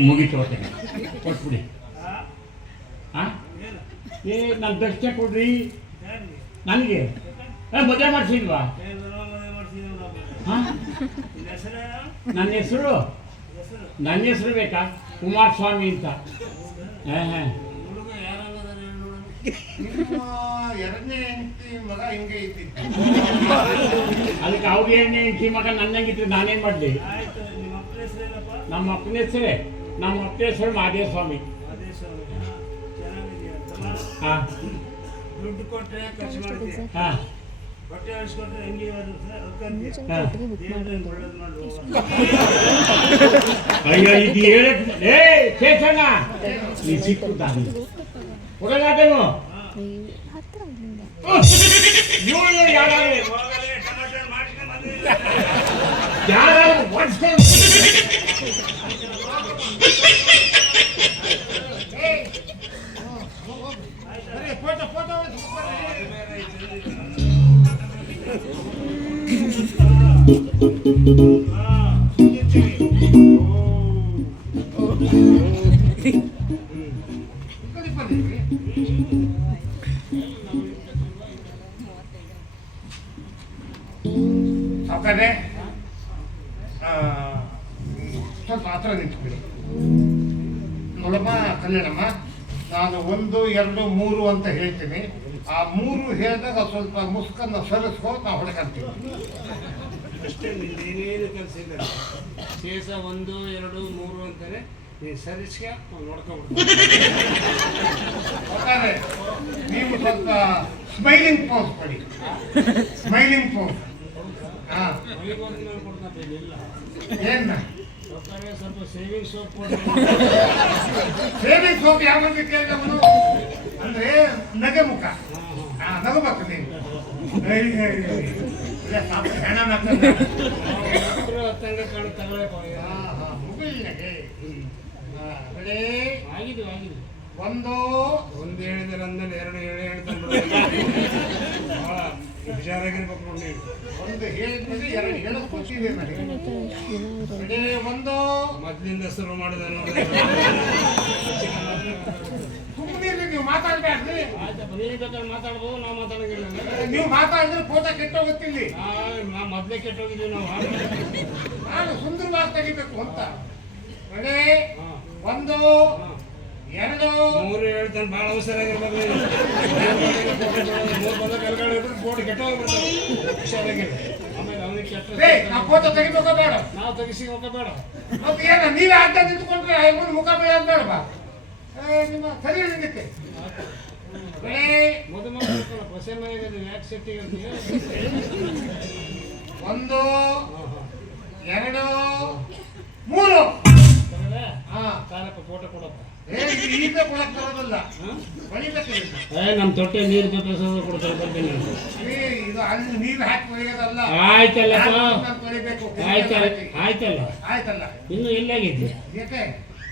ಮುಗಿತು ಕೊಟ್ಬಿಡಿ. ಏ ನನ್ನ ದಕ್ಷಿಣ ಕೊಡ್ರಿ ನನಗೆ. ಮದುವೆ ಮಾಡಿಸಿಲ್ವಾ? ನನ್ನ ಹೆಸರು ಬೇಕಾ? ಕುಮಾರಸ್ವಾಮಿ ಅಂತ. ಅದಕ್ಕೆ ಅವ್ರ 2ನೇ ಹೆಂಡತಿ ಮಗ ನನ್ನಂಗಿದ್ರೆ ನಾನೇನ್ ಮಾಡ್ಲಿ? ನಮ್ಮ ಅಪ್ಪನ ಹೆಸರೇ, ನಮ್ಮ ಅಪ್ಪನ ಹೆಸರು ಮಾದೇವ ಸ್ವಾಮಿ. ದುಡ್ಡು ಕೊಟ್ಟರೆ ಖರ್ಚು ಮಾಡ್ತೀವಿ, ಬಟ್ಟೆ ಆಡಿಸ್ಕೊಟ್ರೆ ಹೆಂಗೆ ಅಯ್ಯೋ ಇದು ಹೇಳಕ್ ಶೇಷಣ್ಣ ನೀ ಸಿಕ್ಕುತ್ತಾನೆ ಕೊಡಲಾದೇನು ಯಾರು ಒಡ್ಸ್ಕೊಂಡು ಸಾವ್ಕಾರೆ ಸ್ವಲ್ಪ ಹತ್ರ ನಿಂತ್ಬಿಡಿ. ನೋಡಮ್ಮ ಕಲ್ಯಾಣಮ್ಮ, ನಾನು 1, 2, 3 ಅಂತ ಹೇಳ್ತೀನಿ. ಆ 3 ಹೇಳಿದಾಗ ಸ್ವಲ್ಪ ಮುಸ್ಕನ್ನು ಸರಿಸ್ಕೊ, ನಾವು ಹೊಡ್ಕೊಂತೀವಿ ಅಷ್ಟೇ. ಏನೇನು ಕೆಲಸ ಇಲ್ಲ. ಶೇಷ 1, 2, 3 ಅಂತಾನೆ ನೀನು ಸರಿಸ್ಕ ನೋಡ್ಕೊಂಡ್ಬಿಡ್ತಾರೆ. ನೀವು ಸ್ವಲ್ಪ ಸ್ಮೈಲಿಂಗ್ ಪೋಸ್ ಕೊಡಿ. Smiling pose. ಏನ ಸ್ವಲ್ಪ ಸೇವಿಂಗ್ ಸೋಪ್ ಕೊಡಿ. ಸೇವಿಂಗ್ ಸೋಪ್ ಯಾವ ಕೇಳಿದವನು ಅಂದ್ರೆ ನಗೆ ಮುಖ ನಗಬೇಕು ನೀವು. ಹೆಣ ಹತ್ತಂಗೆ ಕಾಣು ತಗೊಳ್ಳೇಪ. ಆಗಿದೆ 1 ಹೇಳಿದ್ರೆ ಅಂದಲ್ಲಿ 2 ಹೇಳ್ತಾನೆ. ಭಾಳ ಹುಷಾರಾಗಿರ್ಬೇಕು ನೋಡಿ. 1 ಹೇಳಿದ್ಮೇಲೆ 2 ಹೇಳೋದು ಖುಷಿದೆ ನನಗೆ. 1 ಮೊದಲಿಂದ ಶುರು ಮಾಡಿದ ನೋಡಿ. ಸುಮ್ಮನೆ ನೀವು ಮಾತಾಡ್ಬೇಡ್ರಿ. ಮಾತಾಡ್ಬೋದು, ನಾವು ಮಾತಾಡೋಂಗಿಲ್ಲ. ನೀವು ಮಾತಾಡಿದ್ರೆ ಫೋಟೋ ಕೆಟ್ಟೋಗುತ್ತಿಲ್ಲಿ. ನಾವು ಮೊದಲೇ ಕೆಟ್ಟೋಗಿದ್ದೀವಿ ನಾವು. ನಾನು ಸುಂದರವಾಗಿ ತೆಗಿಬೇಕು ಅಂತ. 1 2 3 ಹೇಳ್ತಾನೆ. ಭಾಳ ಹುಷಾರಾಗಿರ್ಬೇಕು. 3 ಬಂದ ಕೆಳಗಡೆ ಫೋಟೋ ಕೆಟ್ಟೋಗ್ಬಿಡ್ತಾವೆ. ಹುಷಾರಾಗಿಲ್ಲ. ಆಮೇಲೆ ಅವನಿಗೆ ಕೆಟ್ಟ ನಾವು ಫೋಟೋ ತೆಗಿಬೇಕೋ ಬೇಡ? ನಾವು ತೆಗಿಸಿ ಹೋಗೋ ಬೇಡ. ಮತ್ತೆ ಏನ ನೀವೇ ಅಡ್ಡ ನಿಂತ್ಕೊಂಡ್ರೆ ಮುಖ ಬೇಡ ಬೇಡವಾ? ನಿಮ್ಮ ಸರಿ ಹೇಳಿದ್ದಕ್ಕೆ ಮದುಮಕ್ಕಳ ಬಸೆಮಯ್ಯದಲ್ಲಿ ಯಾಕೆ ಸೆಟ್ಟಿಗೆ ಒಂದು ಎರಡು ಮೂರು ಫೋಟೋ ಕೊಡಪ್ಪ ಈಗ ಕೊಡಕ್ ಬರೋದಿಲ್ಲ ನಮ್ಮ ತೊಟ್ಟೆ ನೀರು ಕೊಡ್ತಾರೆ ಬರ್ತೀನಿ ಇದು ಅಲ್ಲಿ ನೀರು ಹಾಕಿ ಒಯ್ಯೋದಲ್ಲ ಆಯ್ತಲ್ಲ ಆಯ್ತಲ್ಲ ಆಯ್ತಲ್ಲ ಇನ್ನು ಎಲ್ಲಾಗಿದ್ದೆ ಯಾಕೆ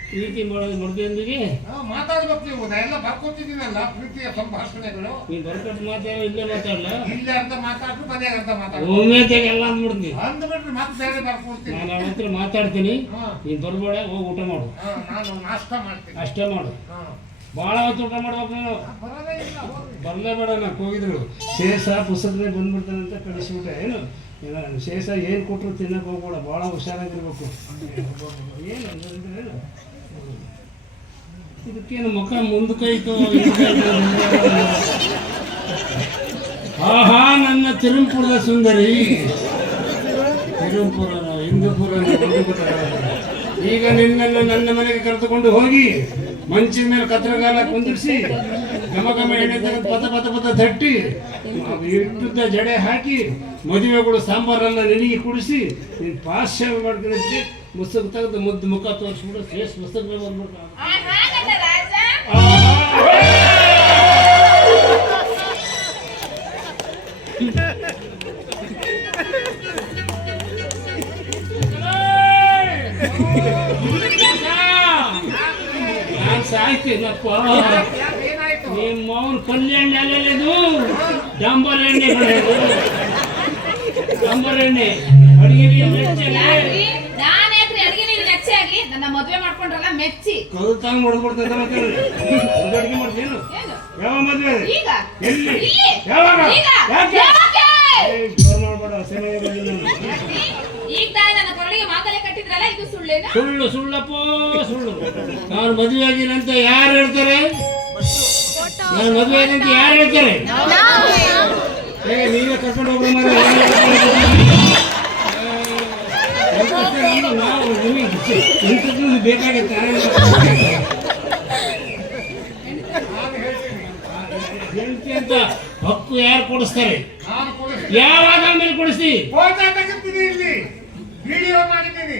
ಪ್ರೀತಿ ಮಾಡೋದು ಮುಡ್ದಿಗೆ ಮಾತಾಡ್ಬೇಕು ನೀವು ನಾ ಎಲ್ಲ ಬರ್ಕೊತಿದ್ದೀನಲ್ಲ ಪ್ರೀತಿಯ ಸಂಭಾಷಣೆಗಳು ನೀನು ಬರ್ಕೊಟ್ಟು ಮಾತಾಡೋ ಇಲ್ಲೇ ಮಾತಾಡಲ್ಲ ಇಲ್ಲೇ ಅಂತ ಮಾತಾಡ್ತು ಮನೆಯಾಗ ಅಂತ ಮಾತಾಡ ಒಮ್ಮೆತೆಗೆ ಎಲ್ಲ ಅಂದ್ಬಿಡ್ತೀನಿ ಅಂದ್ಬಿಟ್ರೆ ಮತ್ತೆ ಬೇರೆ ಬರ್ಕೊಡ್ತೀನಿ ನಾನು ಅವನ ಹತ್ರ ಮಾತಾಡ್ತೀನಿ ನೀನು ಬರ್ಬೇಡ ಹೋಗಿ ಊಟ ಮಾಡು ನಾನು ನಾಷ್ಟ ಮಾಡ್ತೀನಿ ಅಷ್ಟೇ ಮಾಡು ಭಾಳ ಹೊತ್ತು ಊಟ ಮಾಡ್ಬೇಕು ನೀನು ಬರಲೇ ಬೇಡ ನಾನು ಹೋಗಿದ್ರು ಶೇಷ ಪುಸ್ತಕದಲ್ಲಿ ಬಂದ್ಬಿಡ್ತಾನೆ ಅಂತ ಕಳಿಸ್ಬಿಟ್ಟೆ ಏನು ಶೇಷ ಏನು ಕೊಟ್ಟರು ತಿನ್ನಕ್ಕೆ ಹೋಗ್ಬೇಡ ಭಾಳ ಹುಷಾರಾಗಿರ್ಬೇಕು ಏನು ಇದಕ್ಕೇನು ಮುಖ ಮುಂದಕ್ಕೈತು ಆಹಾ ನನ್ನ ತಿರುಂಪುರದ ಸುಂದರಿ ತಿರುಂಪುರ ಹಿಂದೂಪುರ ಈಗ ನಿನ್ನೆಲ್ಲ ನನ್ನ ಮನೆಗೆ ಕರೆದುಕೊಂಡು ಹೋಗಿ ಮಂಚಿನ ಮೇಲೆ ಕತ್ರಗಾಲ ಕುಂದಿರಿಸಿ ಘಮ ಘಮ ಎಣ್ಣೆ ತೆಗೆದು ಪತ ತಟ್ಟಿ ಇಟ್ಟುದ್ದ ಜಡೆ ಹಾಕಿ ಮದುವೆಗಳು ಸಾಂಬಾರೆಲ್ಲ ನೆನಗಿ ಕುಡಿಸಿ ನೀನು ಪಾಶ್ಯ ಮಾಡ್ಕೊಂಡು ಮುಸುಕ್ ತೆಗೆದು ಮುದ್ದು ಮುಖ ತೋರಿಸ್ಬಿಟ್ಟು ಫೇಸ್ ಮುಸುಕ್ ಬಂದ್ಬಿಟ್ಟು ನಾನು ಸಾಯ್ತೀನಪ್ಪ ನಿಮ್ಮ ಅವನು ಕಲ್ಯಾಣ ಅಲ್ಲೆಲ್ಲದು ಡಂಬರ್ ಎಣ್ಣೆ ಡಂಬರ್ ಎಣ್ಣೆ ಅಡಿಗೆ ನನ್ನ ಮದುವೆ ಮಾಡ್ಕೊಂಡ್ರಲ್ಲ ಮೆಚ್ಚಿ ಕಲ್ತಾಂಗ್ ಹೊಡೆದ್ಬಿಡ್ತೈತೆ ಮತ್ತೆ ಅಡಿಗೆ ಮಾಡ್ತೀನು ಯಾವ ಮದುವೆ ಎಲ್ಲಿ ಯಾವಾಗ ನೋಡ್ಬೇಡ ಸಮಯ ಬಂದಿಲ್ಲ ಈಗ ತಾನೇ ನನ್ನ ಕೊರಳಿಗೆ ಮಾಂಗಲ್ಯ ಕಟ್ಟಿದ್ರಲ್ಲ ಇದು ಸುಳ್ಳೇನಾ ಸುಳ್ಳಪ್ಪ ಸುಳ್ಳು ನಾನು ಮದುವೆ ಆಗಿನಂತ ಯಾರು ಹೇಳ್ತಾರೆ ನಾನು ಮದುವೆ ಆಗಿನಂತ ಯಾರು ಹೇಳ್ತಾರೆ ನೀವೇ ಕರ್ಕೊಂಡು ಹೋಗ್ರಿ ನಾವು ನಿಮಗೆ ಬೇಕಾಗುತ್ತೆ ಹೆಂಡತಿ ಅಂತ ಹಕ್ಕು ಯಾರು ಕೊಡಿಸ್ತಾರೆ ಯಾವಾಗ ಮೇಲೆ ಕೊಡಿಸಿ ವಿಡಿಯೋ ಮಾಡಿದ್ದೀನಿ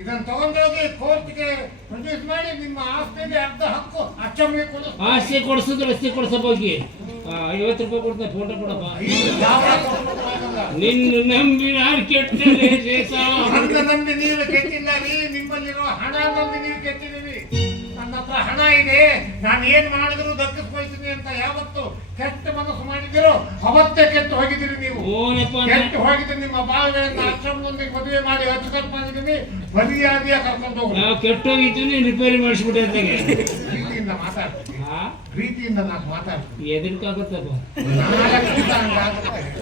ಇದನ್ನು ತಗೊಂಡೋಗಿ ಕೋರ್ಟ್ಗೆ ಪ್ರೊಡ್ಯೂಸ್ ಮಾಡಿ ನಿಮ್ಮ ಆಸ್ತಿಗೆ ಅರ್ಧ ಹಕ್ಕು ಅಚ್ಚಮ್ಗೆ ಕೊಡು ಆಸ್ತಿ ಕೊಡಿಸಿದ್ರೆ ರಸ್ತೆ ಕೊಡಿಸಬೇಕು 50 ರೂಪಾಯಿ ಕೊಡ್ತೀನಿ ಫೋಟೋ ಕೊಡಪ್ಪ ನಿನ್ನ ನಂಬಿ ನಾನು ಕೆಟ್ಟರೆ ನನ್ನ ನಂಬಿ ನೀವು ಕೆಟ್ಟಿಲ್ಲ ರೀ ನಿಮ್ಮಲ್ಲಿರೋ ಹಣ ನಂಬಿ ನೀವು ಕೆಟ್ಟಿದ್ದೀರಿ ನನ್ನ ಹತ್ರ ಹಣ ಇದೆ ನಾನು ಏನ್ ಮಾಡಿದ್ರು ದಕ್ಕಿಸ್ಕೊಳ್ತೀನಿ ಅಂತ ಯಾವತ್ತು ಕೆಟ್ಟ ಮನಸ್ಸು ಮಾಡಿದಿರೋ ಅವತ್ತೇ ಕೆಟ್ಟು ಹೋಗಿದ್ದೀರಿ ನೀವು ಕೆಟ್ಟು ಹೋಗಿದ್ದೀರಿ ನಿಮ್ಮ ಬಾವಿಗಳಿಂದ ಆಶ್ರಮದೊಂದಿಗೆ ಮದುವೆ ಮಾಡಿ ಅಚ್ಚುಕಟ್ಟು ಮಾಡಿದ್ದೀನಿ ಮರ್ಯಾದೆಯ ಕರ್ಕೊಂಡು ಹೋಗಿ ನಾವು ಕೆಟ್ಟು ಹೋಗಿದ್ದೀನಿ ರಿಪೇರಿ ಮಾಡಿಸ್ಬಿಟ್ಟೆ ಪ್ರೀತಿಯಿಂದ ಮಾತಾಡ್ತೀನಿ ಪ್ರೀತಿಯಿಂದ ನಾನು ಮಾತಾಡ್ತೀನಿ ಎದಕ್ಕಾಗುತ್ತಪ್ಪ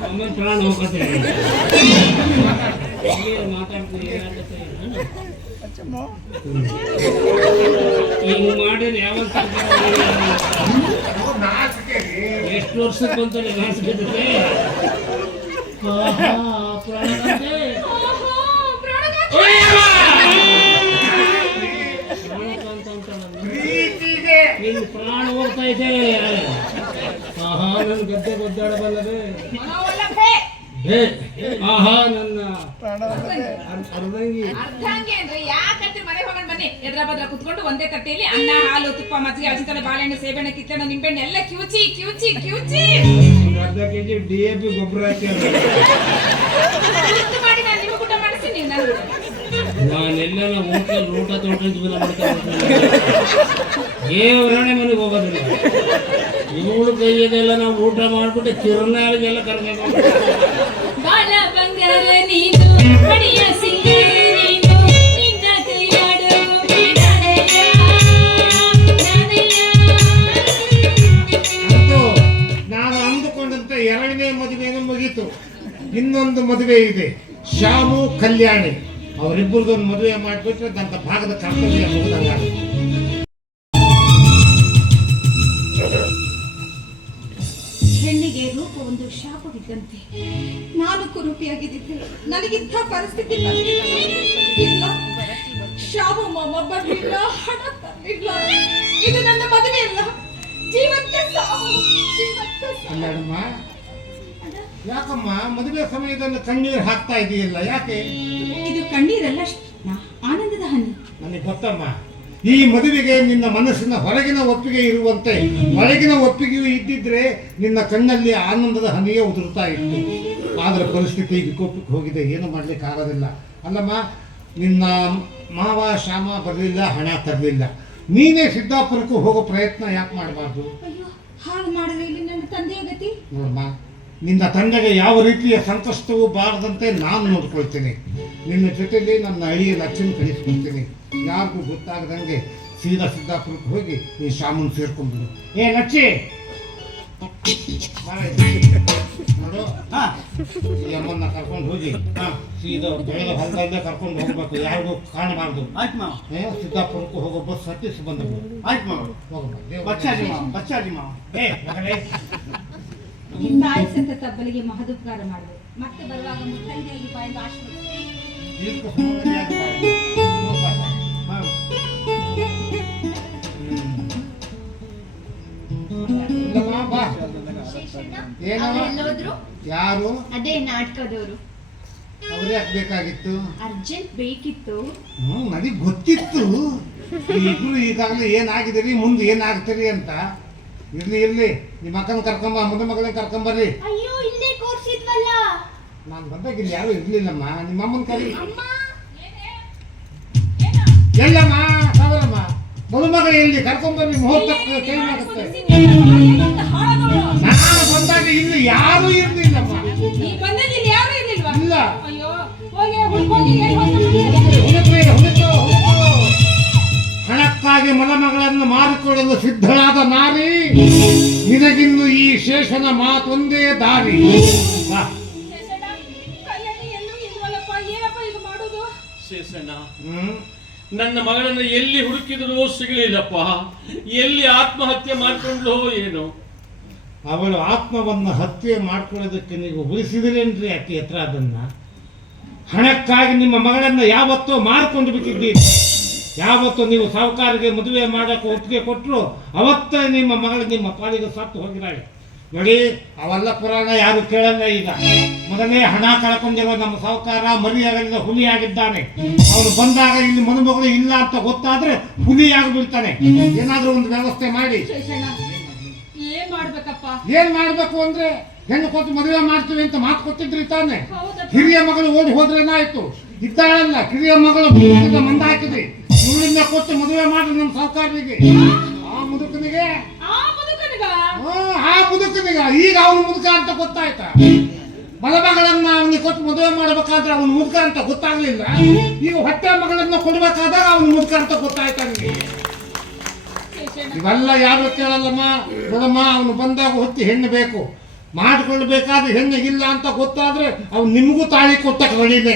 ಆಮೇಲೆ ಪ್ರಾಣ ಹೋಗುತ್ತೆ ಮಾತಾಡ್ತೀನಿ ಹಿಂಗ್ ಮಾಡಿದ್ರೆ ಯಾವತ್ತು ಎಷ್ಟು ವರ್ಷಕ್ಕೆ ಬಂತಾರೆ ನಾಚಿಕೆ ನಿನ್ ಪ್ರಾಣ ಹೋಗ್ತಾ ಇದೆ ಆಹಾ ನನ್ನ ಗದ್ದೆ ಒದ್ದಾಡಬಲ್ಲದೆ ಆಹಾ ನನ್ನ ಅರ್ಧಂಗಿ ಅಂದ್ರೆ ಯಾಕಂದ್ರೆ ಮನೆ ಹೋಗೋಣ ಬನ್ನಿ ಎದ್ರ ಬದ್ರ ಕುತ್ಕೊಂಡು ಒಂದೇ ತಟ್ಟೆಯಲ್ಲಿ ಅನ್ನ ಹಾಲು ತುಪ್ಪ ಮಜ್ಜಿಗೆ ಹಸಿತಲೆ ಬಾಳೆಹಣ್ಣು ಸೇಬೆಹಣ್ಣು ಕಿತ್ತಣ್ಣು ನಿಂಬೆಹಣ್ಣು ಎಲ್ಲ ಕಿವುಚಿ ಕಿವುಚಿ ಕಿವುಚಿ ಅರ್ಧ ಕೆಜಿ DAP ಗೊಬ್ಬರ ಹಾಕಿ ಮಾಡಿ ನಾನು ನಿಮಗೆ ಊಟ ಮಾಡಿಸ್ತೀನಿ ನೀವು ನಾನೆಲ್ಲ ಹೋಟೆಲ್ ಊಟ ತೋಟ ಜೀವನ ಮಾಡ್ತಾ ದೇವರಾಣೆ ಮನೆಗೆ ಹೋಗೋದಿಲ್ಲ ಇವಳು ಕೈಯದೆಲ್ಲ ನಾವು ಊಟ ಮಾಡ್ಬಿಟ್ಟು ಕಿರಣಾಳಿಗೆಲ್ಲ ಕರ್ಕೊಂಡು ಬಾಳ ಬಂಗಾರ ನೀನು ಬಡಿಯ ಸಿಂಗಾರ ನೀನು ನಿನ್ನ ಕೈಯಾಡು ಅಂತೂ ನಾನು ಅಂದುಕೊಂಡಂತೆ 2ನೇ ಮದುವೆನೂ ಮುಗೀತು ಇನ್ನೊಂದು ಮದುವೆ ಇದೆ ಶ್ಯಾಮು ಕಲ್ಯಾಣಿ ಅವರಿಬ್ಬರದೊಂದು ಮದುವೆ ಮಾಡಿಬಿಟ್ರೆ ನನ್ನ ಭಾಗದ ಕರ್ತವ್ಯ ಮುಗಿದಂಗಾಗುತ್ತೆ ಹೆಣ್ಣಿಗೆ ರೂಪ ಒಂದು ಶಾಪವಿದ್ದಂತೆ ನಾನು ಕುರೂಪಿಯಾಗಿದ್ದೆ ನನಗಿಂಥ ಪರಿಸ್ಥಿತಿ ಇಲ್ಲ ಶಾಮು ಮೊಮ್ಮಬ್ಬ ಹಣ ಇಲ್ಲ, ಇದು ನನ್ನ ಮದುವೆ ಅಲ್ಲ, ಜೀವಂತ ಸಾವು, ಜೀವಂತ ಸಾವು. ಅಲ್ಲಮ್ಮ, ಯಾಕಮ್ಮ ಮದುವೆ ಸಮಯದಲ್ಲಿ ಕಣ್ಣೀರು ಹಾಕ್ತಾ ಇದೆಯಲ್ಲ, ಯಾಕೆ? ಇದು ಕಣ್ಣೀರಲ್ಲ, ಆನಂದದ ಹನಿ. ನನಗೆ ಗೊತ್ತಮ್ಮ, ಈ ಮದುವೆಗೆ ನಿನ್ನ ಮನಸ್ಸಿನ ಹೊರಗಿನ ಒಪ್ಪಿಗೆ ಇರುವಂತೆ ಒಳಗಿನ ಒಪ್ಪಿಗೆಯೂ ಇದ್ದಿದ್ರೆ ನಿನ್ನ ಕಣ್ಣಲ್ಲಿ ಆನಂದದ ಹನಿಯೇ ಉದುರುತ್ತಾ ಇತ್ತು. ಆದರೆ ಪರಿಸ್ಥಿತಿ ವಿಕೋಪಕ್ಕೆ ಹೋಗಿದೆ, ಏನು ಮಾಡ್ಲಿಕ್ಕೆ ಆಗೋದಿಲ್ಲ. ಅಲ್ಲಮ್ಮ, ನಿನ್ನ ಮಾವ ಶ್ಯಾಮ ಬರಲಿಲ್ಲ, ಹಣ ತರಲಿಲ್ಲ, ನೀನೇ ಸಿದ್ದಾಪುರಕ್ಕೂ ಹೋಗೋ ಪ್ರಯತ್ನ ಯಾಕೆ ಮಾಡಬಾರ್ದು? ಅಯ್ಯೋ, ಹಾಗೆ ಮಾಡಿದ್ರೆ ಇಲ್ಲಿ ನನ್ನ ತಂದೆಯ ಗತಿ. ನೋಡಮ್ಮ, ನಿನ್ನ ತಂದೆಗೆ ಯಾವ ರೀತಿಯ ಸಂಕಷ್ಟವೂ ಬಾರದಂತೆ ನಾನು ನೋಡ್ಕೊಳ್ತೀನಿ. ನಿನ್ನ ಜೊತೆಲಿ ನನ್ನ ಅಳಿಯ ಲಕ್ಷ್ಮಿ ಕಳಿಸ್ಕೊಳ್ತೀನಿ. ಯಾರಿಗೂ ಗೊತ್ತಾಗದಂಗೆ ಸೀದಾ ಸಿದ್ದಾಪುರಕ್ಕೆ ಹೋಗಿ ನೀ ಶಾಮನ್ ಸೇರ್ಕೊಂಡ್ಬಿಡು. ಏ ಲಚ್ಚಿ, ನೋಡು, ಈ ಅಮ್ಮನ್ನ ಕರ್ಕೊಂಡು ಹೋಗಿ ಸೀದಾ ಬೆಳೆದ ಹೊಲದಲ್ಲೇ ಕರ್ಕೊಂಡು ಹೋಗ್ಬೇಕು, ಯಾರಿಗೂ ಕಾಣಬಾರ್ದು. ಆಯ್ತು ಮಾವ, ಸಿದ್ದಾಪುರಕ್ಕೂ ಹೋಗೋ ಬಸ್ ಹತ್ತಿಸಿ ಬಂದವು. ಆಯ್ತು ಮಾವ. ಹೋಗಮ್ಮ. ಬಚ್ಚಾಜಿ ಮಾವ, ಬಚ್ಚಾಜಿ ಮಾವ. ಏ ಮಗನೇ, ಈ ತಾಯಿ ಸತ್ತ ತಬ್ಬಲಿಗೆ ಮಹದುಪಕಾರ ಮಾಡಬೇಕು. ಮತ್ತೆ ಬರುವಾಗ ಮುತ್ತೈದೆಯಾಗಿ ಬಾಯಿಂದ ಆಶೀರ್ವದಿಸಿ. ದೀರ್ಘ ಸುಮಂಗಲಿಯಾಗಿ ಬಾಳು. ಹೋಗ್ಬಾ. ಮಾವ. ಇಲ್ಲಮ್ಮ, ಬಾ. ಶೇಷಣ್ಣ ಏನಮ್ಮ? ಅವರೆಲ್ಲೋದ್ರು? ಯಾರು? ಅದೇ ನಾಟಕದವರು. ಅವರೇ ಬೇಕಾಗಿತ್ತು. ಅರ್ಜೆಂಟ್ ಬೇಕಿತ್ತು. ನನಗೆ ಗೊತ್ತಿತ್ತು ಇಬ್ರು ಈಗಾಗಲೇ ಏನಾಗಿದ್ದೀರಿ, ಮುಂದೆ ಏನಾಗ್ತೀರಿ ಅಂತ. ಇರ್ಲಿ ಇರ್ಲಿ, ನಿಮ್ಮ ಅಕ್ಕನ ಕರ್ಕೊಂಬ, ಮುಂದೆ ಮಗಳನ್ನ ಕರ್ಕೊಂಬರ್ರಿ. ಅಯ್ಯೋ, ಇಲ್ಲೇ ಕೂರ್ಸಿದ್ವಲ್ಲ. ನಾನು ಬಂದಾಗ ಇಲ್ಲಿ ಯಾರು ಇರ್ಲಿಲ್ಲಮ್ಮ. ನಿಮ್ಮ ಅಮ್ಮನ ಕರಿ. ಅಮ್ಮ, ಎಲ್ಲಮ್ಮ ಸಾವಿರಮ್ಮ, ಮದುಮಗ ಎಲ್ಲಿ ಕರ್ಕೊಂಬರ್ರಿ, ಮುಹೂರ್ತಕ್ಕೆ ಟೈಮ್ ಆಗುತ್ತೆ. ನಾನು ಬಂದಾಗ ಇಲ್ಲಿ ಯಾರು ಇರ್ಲಿಲ್ಲಮ್ಮ. ಈ ಬಂದಾಗ ಇಲ್ಲಿ ಯಾರು ಇರ್ಲಿಲ್ವಾ? ಇಲ್ಲ. ಅಯ್ಯೋ, ಹೋಗಿ ಹುಡ್ಕೊಂಡು ಎಲ್ಲಿ ಹೋಗ್ತಾ ಹುಡುಕ್ರಿ. ಹಣಕ್ಕಾಗಿ ಮಲಮಗಳನ್ನು ಮಾರಿಕೊಳ್ಳಲು ಸಿದ್ಧಳಾದ ನಾರಿ, ನಿನಗಿನ್ನು ಈ ಶೇಷನ ಮಾತೊಂದೇ ದಾರಿ. ಬಾ. ಶೇಷಣ್ಣ, ಕಲ್ಯಾಣಿ ಎಲ್ಲೂ ಇಲ್ವಲ್ಲಪ್ಪ, ಏನಪ್ಪ ಈಗ ಮಾಡೋದು? ಶೇಷಣ್ಣ, ಹ್ಮ್ ನನ್ನ ಮಗಳನ್ನು ಎಲ್ಲಿ ಹುಡುಕಿದ್ರು ಸಿಗಲಿಲ್ಲಪ್ಪ. ಎಲ್ಲಿ ಆತ್ಮಹತ್ಯೆ ಮಾಡ್ಕೊಂಡ್ಲೋ ಏನೋ. ಅವಳು ಆತ್ಮವನ್ನು ಹತ್ಯೆ ಮಾಡ್ಕೊಳ್ಳೋದಕ್ಕೆ ನೀವು ಉಳಿಸಿದ್ರೇನ್ರಿ ಆಕೆ ಹತ್ರ ಅದನ್ನ? ಹಣಕ್ಕಾಗಿ ನಿಮ್ಮ ಮಗಳನ್ನ ಯಾವತ್ತೋ ಮಾರ್ಕೊಂಡು ಬಿಟ್ಟಿದ್ದೀರಿ. ಯಾವತ್ತೋ ನೀವು ಸಾಹುಕಾರಿಗೆ ಮದುವೆ ಮಾಡೋಕೆ ಒಪ್ಪಿಗೆ ಕೊಟ್ಟರು ಅವತ್ತೇ ನಿಮ್ಮ ಮಗಳು ನಿಮ್ಮ ಪಾಲಿಗೆ ಸತ್ತು ಹೋಗಿದ್ದಾಳೆ. ನೋಡಿ, ಅವೆಲ್ಲ ಪುರಾಣ ಯಾರು ಕೇಳಲ್ಲ. ಈಗ ಮೊದಲೇ ಹಣ ಕಳ್ಕೊಂಡಿರೋ ನಮ್ಮ ಸಾಹುಕಾರ ಮರಿಯಾಗಲಿಲ್ಲ, ಹುಲಿಯಾಗಿದ್ದಾನೆ. ಅವನು ಬಂದಾಗ ಇಲ್ಲಿ ಮದುಮಗಳು ಇಲ್ಲ ಅಂತ ಗೊತ್ತಾದ್ರೆ ಹುಲಿಯಾಗಿ ಬೀಳ್ತಾನೆ. ಏನಾದ್ರೂ ಒಂದು ವ್ಯವಸ್ಥೆ ಮಾಡಿ. ಶೇಷಣ್ಣ, ಏನ್ ಮಾಡ್ಬೇಕಪ್ಪ? ಏನ್ ಮಾಡ್ಬೇಕು ಅಂದ್ರೆ, ಹೆಣ್ಣು ಕೊಟ್ಟು ಮದುವೆ ಮಾಡ್ತೀವಿ ಅಂತ ಮಾತು ಕೊಟ್ಟಿದ್ರಿ ತಾನೆ. ಹೌದಪ್ಪ. ಹಿರಿಯ ಮಗಳು ಓಡಿ ಹೋದ್ರೇನಾಯ್ತು? ಇದ್ದಾಳಲ್ಲ ಕಿರಿಯ ಮಗಳು, ಮಂದ ಹಾಕಿದ್ರಿ. ಇವಳನ್ನ ಕೊಟ್ಟು ಮದುವೆ ಮಾಡ್ರಿ ನಮ್ಮ ಸಾಹುಕಾರರಿಗೆ. ಆ ಮುದುಕನಿಗೆ, ಆ ಮುದುಕನಿಗ? ಆ ಮುದುಕನಿಗ ಈಗ ಅವನು ಮುದುಕ ಅಂತ ಗೊತ್ತಾಯ್ತಾ? ಮಲಮಗಳನ್ನ ಅವನಿಗೆ ಕೊಟ್ಟು ಮದುವೆ ಮಾಡ್ಬೇಕಾದ್ರೆ ಅವನು ಮುದುಕ ಅಂತ ಗೊತ್ತಾಗ್ಲಿಲ್ಲ. ಈಗ ಹೊಟ್ಟೆ ಮಗಳನ್ನ ಕೊಡ್ಬೇಕಾದಾಗ ಅವನು ಮುದುಕ ಅಂತ ಗೊತ್ತಾಯ್ತಾ ನಿಮಗೆ? ಇವೆಲ್ಲ ಯಾರು ಕೇಳಲ್ಲಮ್ಮ. ನೋಡಮ್ಮ, ಅವನು ಬಂದಾಗ ಹೊತ್ತಿ ಹೆಣ್ಣು ಬೇಕು, ಮಾಡಿಕೊಳ್ಬೇಕಾದ್ರೆ ಹೆಣ್ಣಿಗಿಲ್ಲ ಅಂತ ಗೊತ್ತಾದ್ರೆ ಅವ್ನು ನಿಮಗೂ ತಾಳಿ ಕೊಟ್ಟಕ್ಕೆ ನಡೀದೆ.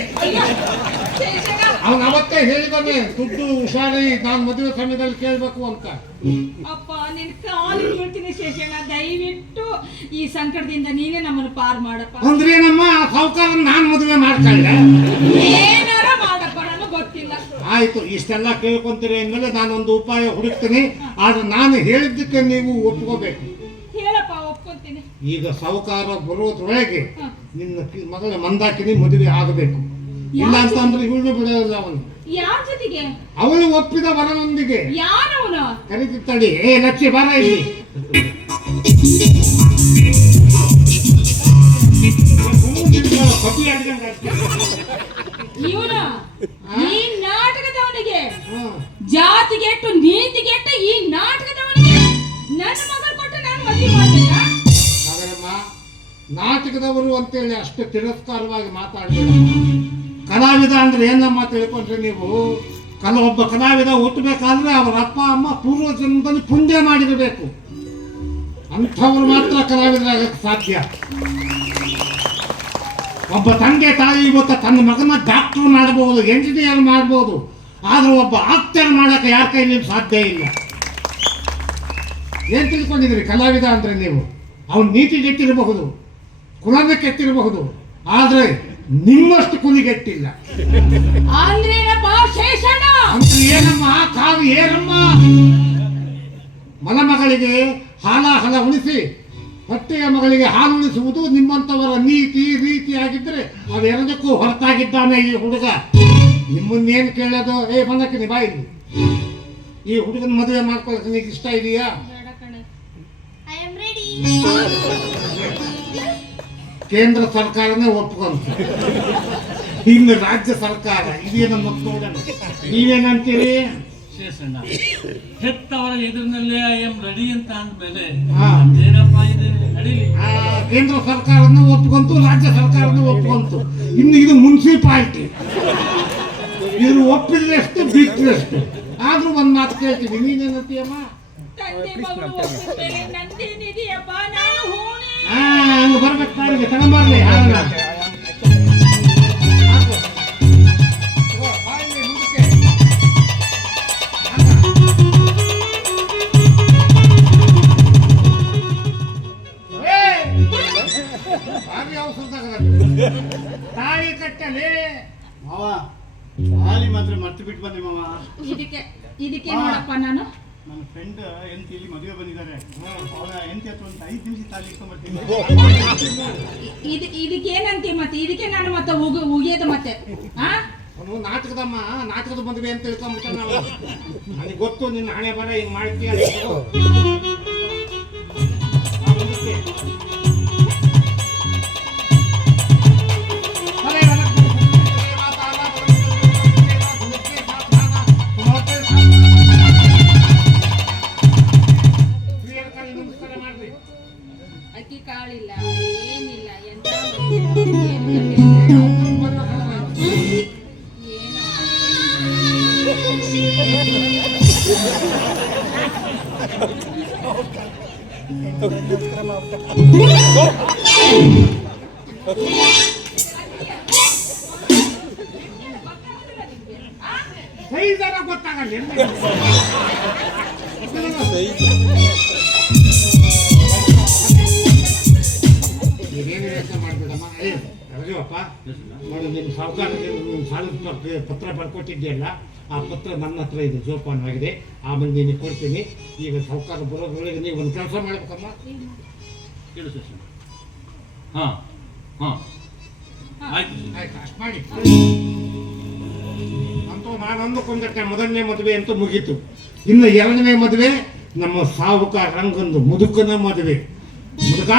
ಅವನು ಅವತ್ತೇ ಹೇಳಿದಾನೆ, ದುಡ್ಡು ಹುಷಾರಿ, ನಾನು ಮದುವೆ ಸಮಯದಲ್ಲಿ ಕೇಳಬೇಕು ಅಂತ. ಅಪ್ಪ, ನಿನ್ ಕಾಲಿಗೆ ಬೀಳ್ತೀನಿ ಶೇಷಣ್ಣ, ದಯವಿಟ್ಟು ಈ ಸಂಕಟದಿಂದ ನೀನೇ ನಮ್ಮನ್ನು ಪಾರ್ ಮಾಡಪ್ಪ. ಅಂದ್ರೆ ನಮ್ಮ ಸಾಹುಕಾರ ನಾನು ಮದುವೆ ಮಾಡ್ಕೊಳ್ಳೆ. ಏನಾರ ಮಾಡಪ್ಪ, ನನಗೆ ಗೊತ್ತಿಲ್ಲ. ಆಯ್ತು, ಇಷ್ಟೆಲ್ಲ ಕೇಳ್ಕೊಂತೀರಿ ಅಂದ್ಮೇಲೆ ನಾನೊಂದು ಉಪಾಯ ಹುಡುಕ್ತೀನಿ. ಆದ್ರೆ ನಾನು ಹೇಳಿದ್ದಕ್ಕೆ ನೀವು ಒಪ್ಕೋಬೇಕು. ಹೇಳಪ್ಪ, ಒಪ್ಕೊಂತೀನಿ. ಈಗ ಸಾಹುಕಾರ ಬರೋದ್ರೊಳಗೆ ನಿನ್ನ ಮಗಳ ಮಂದಾಕಿನಿ ಮದುವೆ ಆಗಬೇಕು. ಇಲ್ಲ ಅಂತಂದ್ರೆ ಇವಳು ಬಿಡೋಲ್ಲ ಅವನು. ಯಾರ ಜೊತೆಗೆ? ಅವಳು ಒಪ್ಪಿದ ವರನೊಂದಿಗೆ. ಯಾರವನು? ಕರೀತಿದ್ದಾಳೆ. ಏ ಲಕ್ಷ್ಮಿ, ಬಾರ ಇಲ್ಲಿ. ಇವನು ಈ ನಾಟಕದವನಿಗೆ, ಜಾತಿಗೆಟ್ಟು ನೀತಿಗೆಟ್ಟು ಈ ನಾಟಕದವನಿಗೆ ನನ್ನ ಮಗಳು ಕೊಟ್ಟು ನಾನು ಮದುವೆ ಮಾಡ್ತೀನ? ಹಾಗಮ್ಮ, ನಾಟಕದವರು ಅಂತೇಳಿ ಅಷ್ಟು ತಿರಸ್ಕಾರವಾಗಿ ಮಾತಾಡಬೇಡ. ಕಲಾವಿದ ಅಂದ್ರೆ ಏನಮ್ಮ ತಿಳ್ಕೊಂಡ್ರೆ ನೀವು, ಒಬ್ಬ ಕಲಾವಿದ ಹುಟ್ಟಬೇಕಾದ್ರೆ ಅವರ ಅಪ್ಪ ಅಮ್ಮ ಪೂರ್ವ ಜನ್ಮದಲ್ಲಿ ಪುಣ್ಯ ಮಾಡಿರಬೇಕು. ಅಂಥವ್ರು ಮಾತ್ರ ಕಲಾವಿದರಾಗಕ್ಕೆ ಸಾಧ್ಯ. ಒಬ್ಬ ತಂದೆ ತಾಯಿ ಇವತ್ತು ತನ್ನ ಮಗನ ಡಾಕ್ಟರ್ ಮಾಡಬಹುದು, ಎಂಜಿನಿಯರ್ ಮಾಡಬಹುದು, ಆದ್ರೆ ಒಬ್ಬ ಆಕ್ಟರ್ ಮಾಡಕ್ಕೆ ಯಾರ ಕೈಲಿ ಸಾಧ್ಯ ಇಲ್ಲ. ಏನ್ ತಿಳ್ಕೊಂಡಿದ್ರಿ ಕಲಾವಿದ ಅಂದ್ರೆ ನೀವು? ಅವನು ನೀತಿಗೆಟ್ಟಿರಬಹುದು, ಕುಲನ ಕೆಟ್ಟಿರಬಹುದು, ಆದ್ರೆ ನಿಮ್ಮಷ್ಟು ಕುಲಿಗೆಟ್ಟಿಲ್ಲ. ಅಂದ್ರೇನಪ್ಪ ಶೇಷಣ್ಣ? ಅಂದ್ರೆ ಏನಮ್ಮ ಕಾವು ಏನಮ್ಮ ಮಗಳಿಗೆ ಹಲ ಉಳಿಸಿ ಹೊಟ್ಟೆಯ ಮಗಳಿಗೆ ಹಾಲು ಉಳಿಸುವುದು ನಿಮ್ಮಂಥವರ ನೀತಿ ರೀತಿ ಆಗಿದ್ದರೆ ಅದೆಲ್ಲದಕ್ಕೂ ಹೊರತಾಗಿದ್ದಾನೆ ಈ ಹುಡುಗ. ನಿಮ್ಮನ್ನೇನು ಕೇಳೋದು? ಬಂದಕ್ಕೆ ಬಾಯಿ. ಈ ಹುಡುಗನ ಮದುವೆ ಮಾಡ್ಕೊಳ್ಳೋಕೆ ನಿಮಗೆ ಇಷ್ಟ ಇದೆಯಾ? I am ready. ಕೇಂದ್ರ ಸರ್ಕಾರನೇ ಒಪ್ಕೊಂತ, ಇನ್ನು ರಾಜ್ಯ ಸರ್ಕಾರ ಇದೇನು ಮತ್ತೆ ನೋಡೋಣ. ನೀವೇನಂತೀರಿ? ಶೇಷಣ್ಣ, ಹೆತ್ತವರ ಎದುರಿನಲ್ಲೇ ಐ ಎಂ ರೆಡಿ ಅಂತ ಅಂದ್ಮೇಲೆ ಹಾ. ಏನಪ್ಪ ಇದೆ ನಡೀಲಿ. ಕೇಂದ್ರ ಸರ್ಕಾರನೂ ಒಪ್ಕೊಂತು, ರಾಜ್ಯ ಸರ್ಕಾರನೂ ಒಪ್ಕೊಂತು. ಇನ್ನು ಇದು ಮುನ್ಸಿಪಾಲಿಟಿ, ಇದ್ರ ಒಪ್ಪಿದ್ರೆಷ್ಟು ಬಿಟ್ಟರೆಷ್ಟು. ಆದ್ರೂ ಒಂದ್ ಮಾತು ಕೇಳ್ತೀವಿ, ನೀನೇನಂತೀಯಮ್ಮ? ತಂದೆ ಮಗಳು ಒಪ್ಪಿದ ಮೇಲೆ ನಂದೇನಿದೆಯಪ್ಪ, ನಾನು ಹೋಣೆ. ಹಂಗ ಬರ್ಬೇಕು ತಾರಿಗೆ ತಗೊಂಬರ್ಲಿ. ತಾಳಿ ಕಟ್ಟಲೆ ಮಾವ ತಾಳಿ ಮಾತ್ರ ಮರ್ತು ಬಿಟ್ಟು ಬಂದೆ ಮಾವ. ಇದಕ್ಕೆ ನೋಡಪ್ಪ, ನಾನು ನನ್ನ ಫ್ರೆಂಡ್ ಎಂತ ಇಲ್ಲಿ ಮದುವೆ ಬಂದಿದ್ದಾರೆ. ಅವಳ ಎಂತ ಹತ್ರ ಒಂದು 5 ನಿಮಿಷ ತಾಳಿ ಇಟ್ಕೊಂಡ್ಬರ್ತೀನಿ. ಇದಕ್ಕೇನಂತೀವಿ ಮತ್ತೆ? ಇದಕ್ಕೆ ನಾನು ಮತ್ತೆ ಉಗಿಯೋದು ಮತ್ತೆ? ಅವನು ನಾಟಕದಮ್ಮ, ನಾಟಕದ ಮದುವೆ ಅಂತ ತಿಳ್ಕೊಂಡ್ಬಿಟ್ಟ. ನಾವು ನನಗೆ ಗೊತ್ತು ನಿನ್ನ ಹಣೆ ಬರ ಹಿಂಗ್ ಮಾಡ್ತೀಯ. ಅಕ್ಕಿ ಕಾಳಿಲ್ಲ, ಏನಿಲ್ಲ, ಎಂತ ಗೊತ್ತಾಗಲ್ಲ. ಮಾಡ್ಬೇಡಮ್ಮ. ರಜವಪ್ಪ ನೋಡಿ, ನಿಮ್ಮ ಸರ್ಕಾರಕ್ಕೆ ನಿಮ್ಮ ಸಾಲದ ಪತ್ರ ಬರ್ಕೊಟ್ಟಿದ್ದೆಯಲ್ಲ, ಆ ಪತ್ರ ನನ್ನ ಹತ್ರ ಇದೆ, ಜೋಪಾನವಾಗಿದೆ. ಆಮೇಲೆ ನಿನಗೆ ಕೊಡ್ತೀನಿ. ಈಗ ಸರ್ಕಾರ ಬರೋದ್ರೊಳಗೆ ನೀವು ಒಂದು ಕೆಲಸ ಮಾಡ್ಬೇಕಮ್ಮ. ಕೇಳು ಶೇಷಣ್ಣ. ಹಾ ಹಾ ಆಯ್ತು. ಅಷ್ಟು ಮಾಡಿ ಅಂತೂ ನಾನು ಅಂದುಕೊಂಡಕ್ಕೆ ಮೊದಲನೇ ಮದುವೆ ಅಂತೂ ಮುಗೀತು. ಇನ್ನು ಎರಡನೇ ಮದುವೆ ನಮ್ಮ ಸಾಹುಕಾರ ರಂಗಂದು ಮುದುಕನ ಮದುವೆ. ಮುದುಕ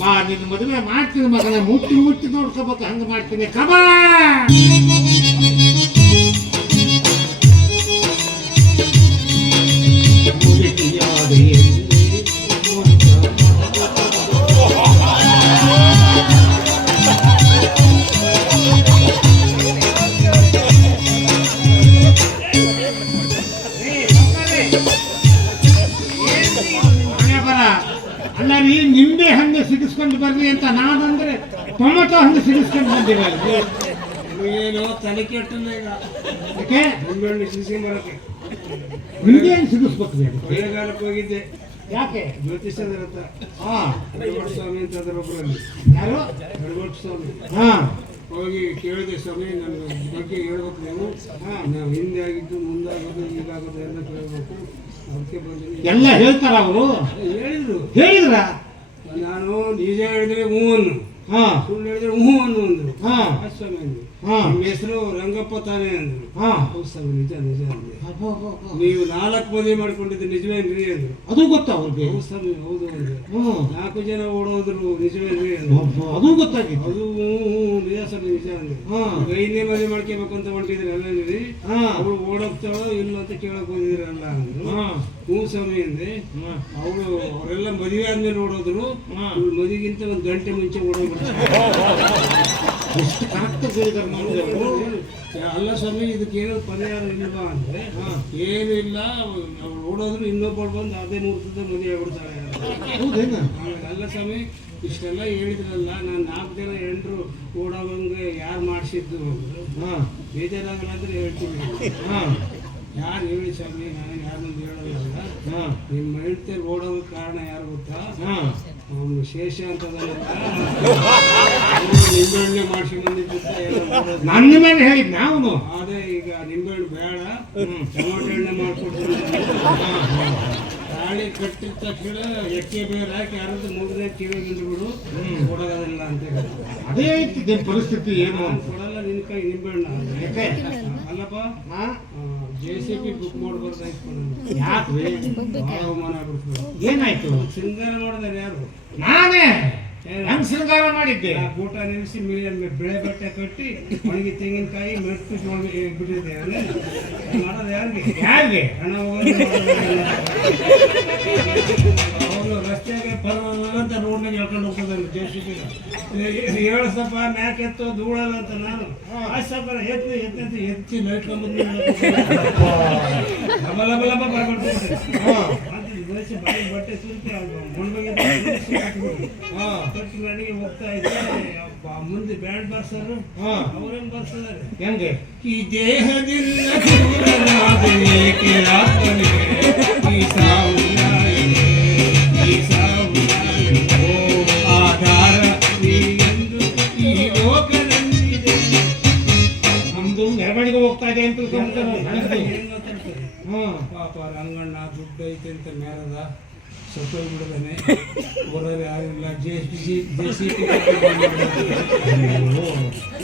ಬಾ, ನಿನ್ನ ಮದುವೆ ಮಾಡ್ತೀನಿ ಮಗನ, ಮುಟ್ಟಿ ನೋಡ್ಕೋಬೇಕು, ಹಂಗೆ ಮಾಡ್ತೀನಿ. ಕಬಾ ಅಲ್ಲ ರೀ, ನಿಂಬೆ ಹಣ್ಣು ಸಿಗಿಸ್ಕೊಂಡು ಬರ್ರಿ ಅಂತ ನಾನಂದ್ರೆ ಟೊಮೆಟೊ ಹಣ್ಣು ಸಿಗಿಸ್ಕೊಂಡು ಬಂದಿರಲ್ಲ. ಏನೋ ತಲೆ ಕೆಟ್ಟನ ಈಗ. ಯಾಕೆ ನಿಂಬೆಹಣ್ಣು ಸಿಗಿಸ್ಕೊಂಬರಕ್ಕೆ ನಿಂಬೆ ಹಣ್ಣು ಸಿಗಿಸ್ಬೇಕು? ಕೊಳ್ಳೆಗಾಲಕ್ಕೆ ಹೋಗಿದ್ದೆ. ಯಾಕೆ? ಜ್ಯೋತಿಷ್ಯದ ಹತ್ರ. ಎಡಗೋಟ್ ಸ್ವಾಮಿ ಅಂತ ಅದ್ರ ಒಬ್ಬರಲ್ಲಿ. ಯಾರು? ಎಡಗೋಟ್ ಸ್ವಾಮಿ. ಹೋಗಿ ಕೇಳಿದೆ, ಸ್ವಾಮಿ ನನ್ನ ಬಗ್ಗೆ ಹೇಳ್ಬೇಕು ನೀವು. ನಾವು ಹಿಂದೆ ಆಗಿದ್ದು, ಮುಂದಾಗೋದು, ಈಗಾಗೋದು ಎಲ್ಲ ಕೇಳಬೇಕು. ಅದಕ್ಕೆ ಬಂದಿದ್ದೀನಿ. ಎಲ್ಲ ಹೇಳ್ತಾರ ಅವರು? ಹೇಳಿದ್ರ? ನಾನು ನಿಜ ಹೇಳಿದ್ರೆ ಹ್ಞೂ ಅನ್ನು, ಸುಳ್ಳು ಹೇಳಿದ್ರೆ ಹ್ಞೂ ಅನ್ನು ಅಂದ್ರು. ಸ್ವಾಮಿ ಅಂದ್ರು. ನಿಮ್ಮ ಹೆಸರು ರಂಗಪ್ಪ ತಾನೇ ಅಂದ್ರು. ಹೌದು ಸ್ವಾಮಿ, ನಿಜ ಅಂದೆ. ನೀವು 4 ಮದುವೆ ಮಾಡ್ಕೊಂಡಿದ್ದು ನಿಜವೇನ್ರಿ ಅಂದ್ರು. ಅದು ಗೊತ್ತಾ ಅವ್ರಿಗೆ? ಹೌದು ಸ್ವಾಮಿ, ಹೌದು ಅಂದ್ರು. 4 ಜನ ಓಡೋದ್ರು ನಿಜವೇನ್ರಿ ಅಂದ್ರು. ಅದು ಗೊತ್ತಾಗಿತ್ತು. ಅದು ನಿಜ ಸ್ವಾಮಿ, ನಿಜ ಅಂದ್ರು. 5ನೇ ಮದುವೆ ಮಾಡ್ಕೋಬೇಕು ಅಂತ ಹೊಂಟಿದ್ರಿ ಅಲ್ಲೇ, ಅವಳು ಓಡೋಗ್ತಾಳೋ ಇಲ್ಲ ಅಂತ ಕೇಳಕ್ ಹೋಗಿದ್ರಲ್ಲ ಅಂದ್ರು. ಹ್ಞೂ ಸ್ವಾಮಿ ಅಂದೆ. ಅವರೆಲ್ಲ ಮದುವೆ ಆದ್ಮೇಲೆ ಓಡೋದ್ರು, ಇವ್ಳು ಮದುವೆಗಿಂತ 1 ಗಂಟೆ ಮುಂಚೆ ಓಡೋಗ್ಬಿಡ್ತಾರೆ. ಎಷ್ಟು ಕರೆಕ್ಟ್ ಹೇಳಿದಾರೆ ನೋಡಿ ಅವರು. ಅಲ್ಲ ಸ್ವಾಮಿ, ಇದಕ್ಕೆ ಏನೋ ಪರಿಹಾರ ಇಲ್ವಾ ಅಂದ್ರೆ, ಏನು ಇಲ್ಲ, ಅವ್ಳು ಓಡೋದ್ರು ಇನ್ನೊಬ್ಬಳು ಬಂದು ಅದೇ ಮುಹೂರ್ತದ ಮದುವೆ ಆಗ್ಬಿಡ್ತಾಳೆ. ಹೌದೇನ? ಅಲ್ಲ ಸ್ವಾಮಿ, ಇಷ್ಟೆಲ್ಲ ಹೇಳಿದ್ರಲ್ಲ, ನಾನು 4 ಜನ ಹೆಂಡ್ರು ಓಡೋವಂಗೆ ಯಾರು ಮಾಡಿಸಿದ್ದು ಅಂದ್ರು. ಬೇಜಾರಾಗಲ್ಲ ಅಂದ್ರೆ ಹೇಳ್ತೀನಿ. ಯಾರು ಹೇಳಿ ಸ್ವಾಮಿ, ನಾನು ಯಾರನ್ನೊಂದು ಹೇಳೋಲ್ಲ. ನಿಮ್ಮ ಹೆಂಡತಿ ಓಡೋದಕ್ಕೆ ಕಾರಣ ಯಾರು ಗೊತ್ತಾ? ಅವನು ಶೇಷ ಅಂತದಲ್ಲ, ನಿಂಬೆಹಣ್ಣೆ ಮಾಡಿಸಿ ಬಂದಿದ್ದು. ನನ್ನ ಮೇಲೆ ಹೇಳಿದ್ನ ಅವನು. ಅದೇ ಈಗ ನಿಂಬೆಹಣ್ಣು ಬೇಡ, ಟೊಮೆಟೊ ಎಣ್ಣೆ ಮಾಡ್ಕೊಡ್ತೀನಿ. ತಾಳಿ ಕಟ್ಟಿದ ತಕ್ಷಣ ಎಕ್ಕೆ ಬೇರೆ ಹಾಕಿ ಯಾರಾದ್ರೂ 3ನೇ ಕಿಲೋ ಬಿಡು ಕೊಡೋದಿಲ್ಲ ಅಂತ ಹೇಳ್ತಾರೆ. ಅದೇ ಐತಿ ನಿಮ್ಮ ಪರಿಸ್ಥಿತಿ ಏನು ನಾನು ಅಂತ. ಕೊಡಲ್ಲ ನಿನ್ ಕೈ ನಿಂಬೆಹಣ್ಣ ಯಾಕೆ? ಅಲ್ಲಪ್ಪ ಹಾ? JCB ಬುಕ್ ಮಾಡ್ಬಾರ್ದಾಯ್ತು ಯಾಕ್ರಿ? ಭಾಳ ಅವಮಾನ ಆಗ್ಬಿಡ್ತದೆ. ಏನಾಯ್ತು? ಸಿಂಗಾರ ಮಾಡಿದಾರೆ ಯಾರು? ನಾನೇ ಹೆಂಗ್ ಶೃಂಗಾರ ಮಾಡಿದ್ದೆ? ಆ ಊಟ ನಿಲ್ಲಿಸಿ ಬೆಳೆ ಬಟ್ಟೆ ಕಟ್ಟಿ ಒಣಗಿ ತೆಂಗಿನಕಾಯಿ ಮೆಟ್ಟು ಬಿಟ್ಟಿದೆ ಮಾಡೋದು ಯಾರಿಗೆ? ಯಾರಿಗೆ? ಹಣ ಅವನು ರಸ್ತೆಗೆ ಅಂತ ರೋಡ್ನಾಗ ಹೇಳ್ಕೊಂಡು ಹೋಗ್ತದೆ JCB. ಹೇಳಸಪ್ಪ ಮ್ಯಾಕ್ ಎತ್ತು ಧೂಳಲ್ಲ ಅಂತ ನಾನು ಸ್ವಲ್ಪ ಎತ್ತಿ ನೈಟ್ಕೊಂಡ್ಬಂದು ಲಬ ಬರ್ಬಿಡ್ತೀನಿ ಬಟ್ಟೆ ಸುರಿಸಿ ಕಟ್ಟಿ ನನಗೆ ಹೋಗ್ತಾ ಇದ್ದೆ. ಮುಂದೆ ಬ್ಯಾಂಡ್ ಬರ್ಸರು ಅವ್ರೇನ್ ಬರ್ಸಿದಾರೆ ಹೆಂಗೆ? ಈ ದೇಹದಿಂದ ದೂರನಾದೇಕೆ ಆತ್ಮನಿಗೆ, ಈ ಸಾವು ನಾಯಿಗೆ, ಈ ಸಾವು ನಾಯಿಗೆ, ಆಧಾರ ನೀನೆಂದು ಈ ಲೋಕದಲ್ಲಿದೆ. ನಮ್ದು ಮೆರವಣಿಗೆ ಹೋಗ್ತಾ ಇದೆ ಅಂತ ತಿಳ್ಕೊಂಡ್ಬಿಟ್ಟೆ ನಾವು. ಏನ್ ಮಾತಾಡ್ತಾರೆ? ಪಾಪ ರಂಗಣ್ಣ ದುಡ್ಡು ಐತೆ ಅಂತ ಮೇಲದ ಸತ್ತೋಗಿ ಬಿಡದಾನೆ. ಊರಲ್ಲಿ ಯಾರಿಲ್ಲ. JCB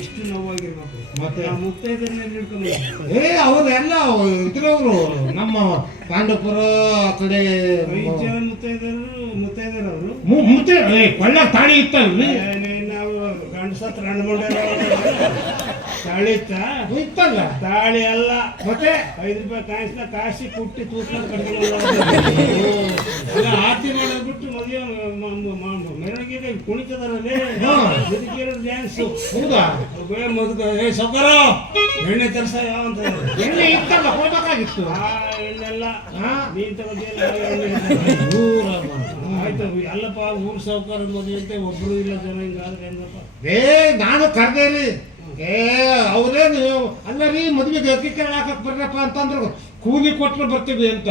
ಇಷ್ಟು ನೋವಾಗಿರ್ಬೇಕು. ಮತ್ತೆ? ಮುತ್ತೈದನ್ನೇ ಹಿಡ್ಕೊಂಡು ಅವರೆಲ್ಲ ಇದ್ರವ್ರು ನಮ್ಮ ಪಾಂಡವಪುರ ಆ ಕಡೆ 5 ಜನ ಮುತ್ತೈದರು ಅವರು. ಮುತ್ತೆ ಕೊಳ್ಳ ತಾಳಿ ಇತ್ತಲ್ರಿ? ನಾವು ಗಂಡಸತ್ರ ಹಣ್ಣು ಮಾಡ್ಯಾರ ತಾಳಿ ಇತ್ತ ಇತ್ತಲ್ಲ ತಾಳಿ ಅಲ್ಲ. ಮತ್ತೆ 5 ರೂಪಾಯಿ ಕಾಯಿಸ್ನ ಕಾಸಿ ಕುಟ್ಟಿ ತೂತ್ಕೊಂಡು ಕಡ್ಕೊಂಡು ಆರತಿ ಮಾಡೋದು ಬಿಟ್ಟು ಮದುವೆ ಮೆರವಣಿಗೆ ಕುಣಿತದಾರಲ್ಲಿ ಡ್ಯಾನ್ಸ್. ಹೌದಾ? ಸೌಕರ ಎಣ್ಣೆ ತರ್ಸ ಯಾವ ಅಂತ ಎಣ್ಣೆ ಇತ್ತಲ್ಲ ಕೊಡ್ಬೇಕಾಗಿತ್ತು. ಆ ಎಣ್ಣೆಲ್ಲ ನೀನ್ ತಗೋದಿಲ್ಲ ಆಯ್ತು. ಅಲ್ಲಪ್ಪ ಊರ್ ಸೌಕರ ಮದುವೆ ಅಂತ ಒಬ್ರು ಇಲ್ಲ ಜನ ಹಿಂಗಾದ್ರೆ ಹೆಂಗಪ್ಪ? ನಾನು ಕರ್ದೇರಿ. ಅವ್ರೇನು ಅಲ್ಲ ರೀ, ಮದ್ವೆಗೆ ಅಕ್ಕಿ ಕಾಳು ಹಾಕಕ್ ಬರ್ರಪ್ಪ ಅಂತಂದ್ರು ಕೂಲಿ ಕೊಟ್ಟರು ಬರ್ತೀವಿ ಅಂತ.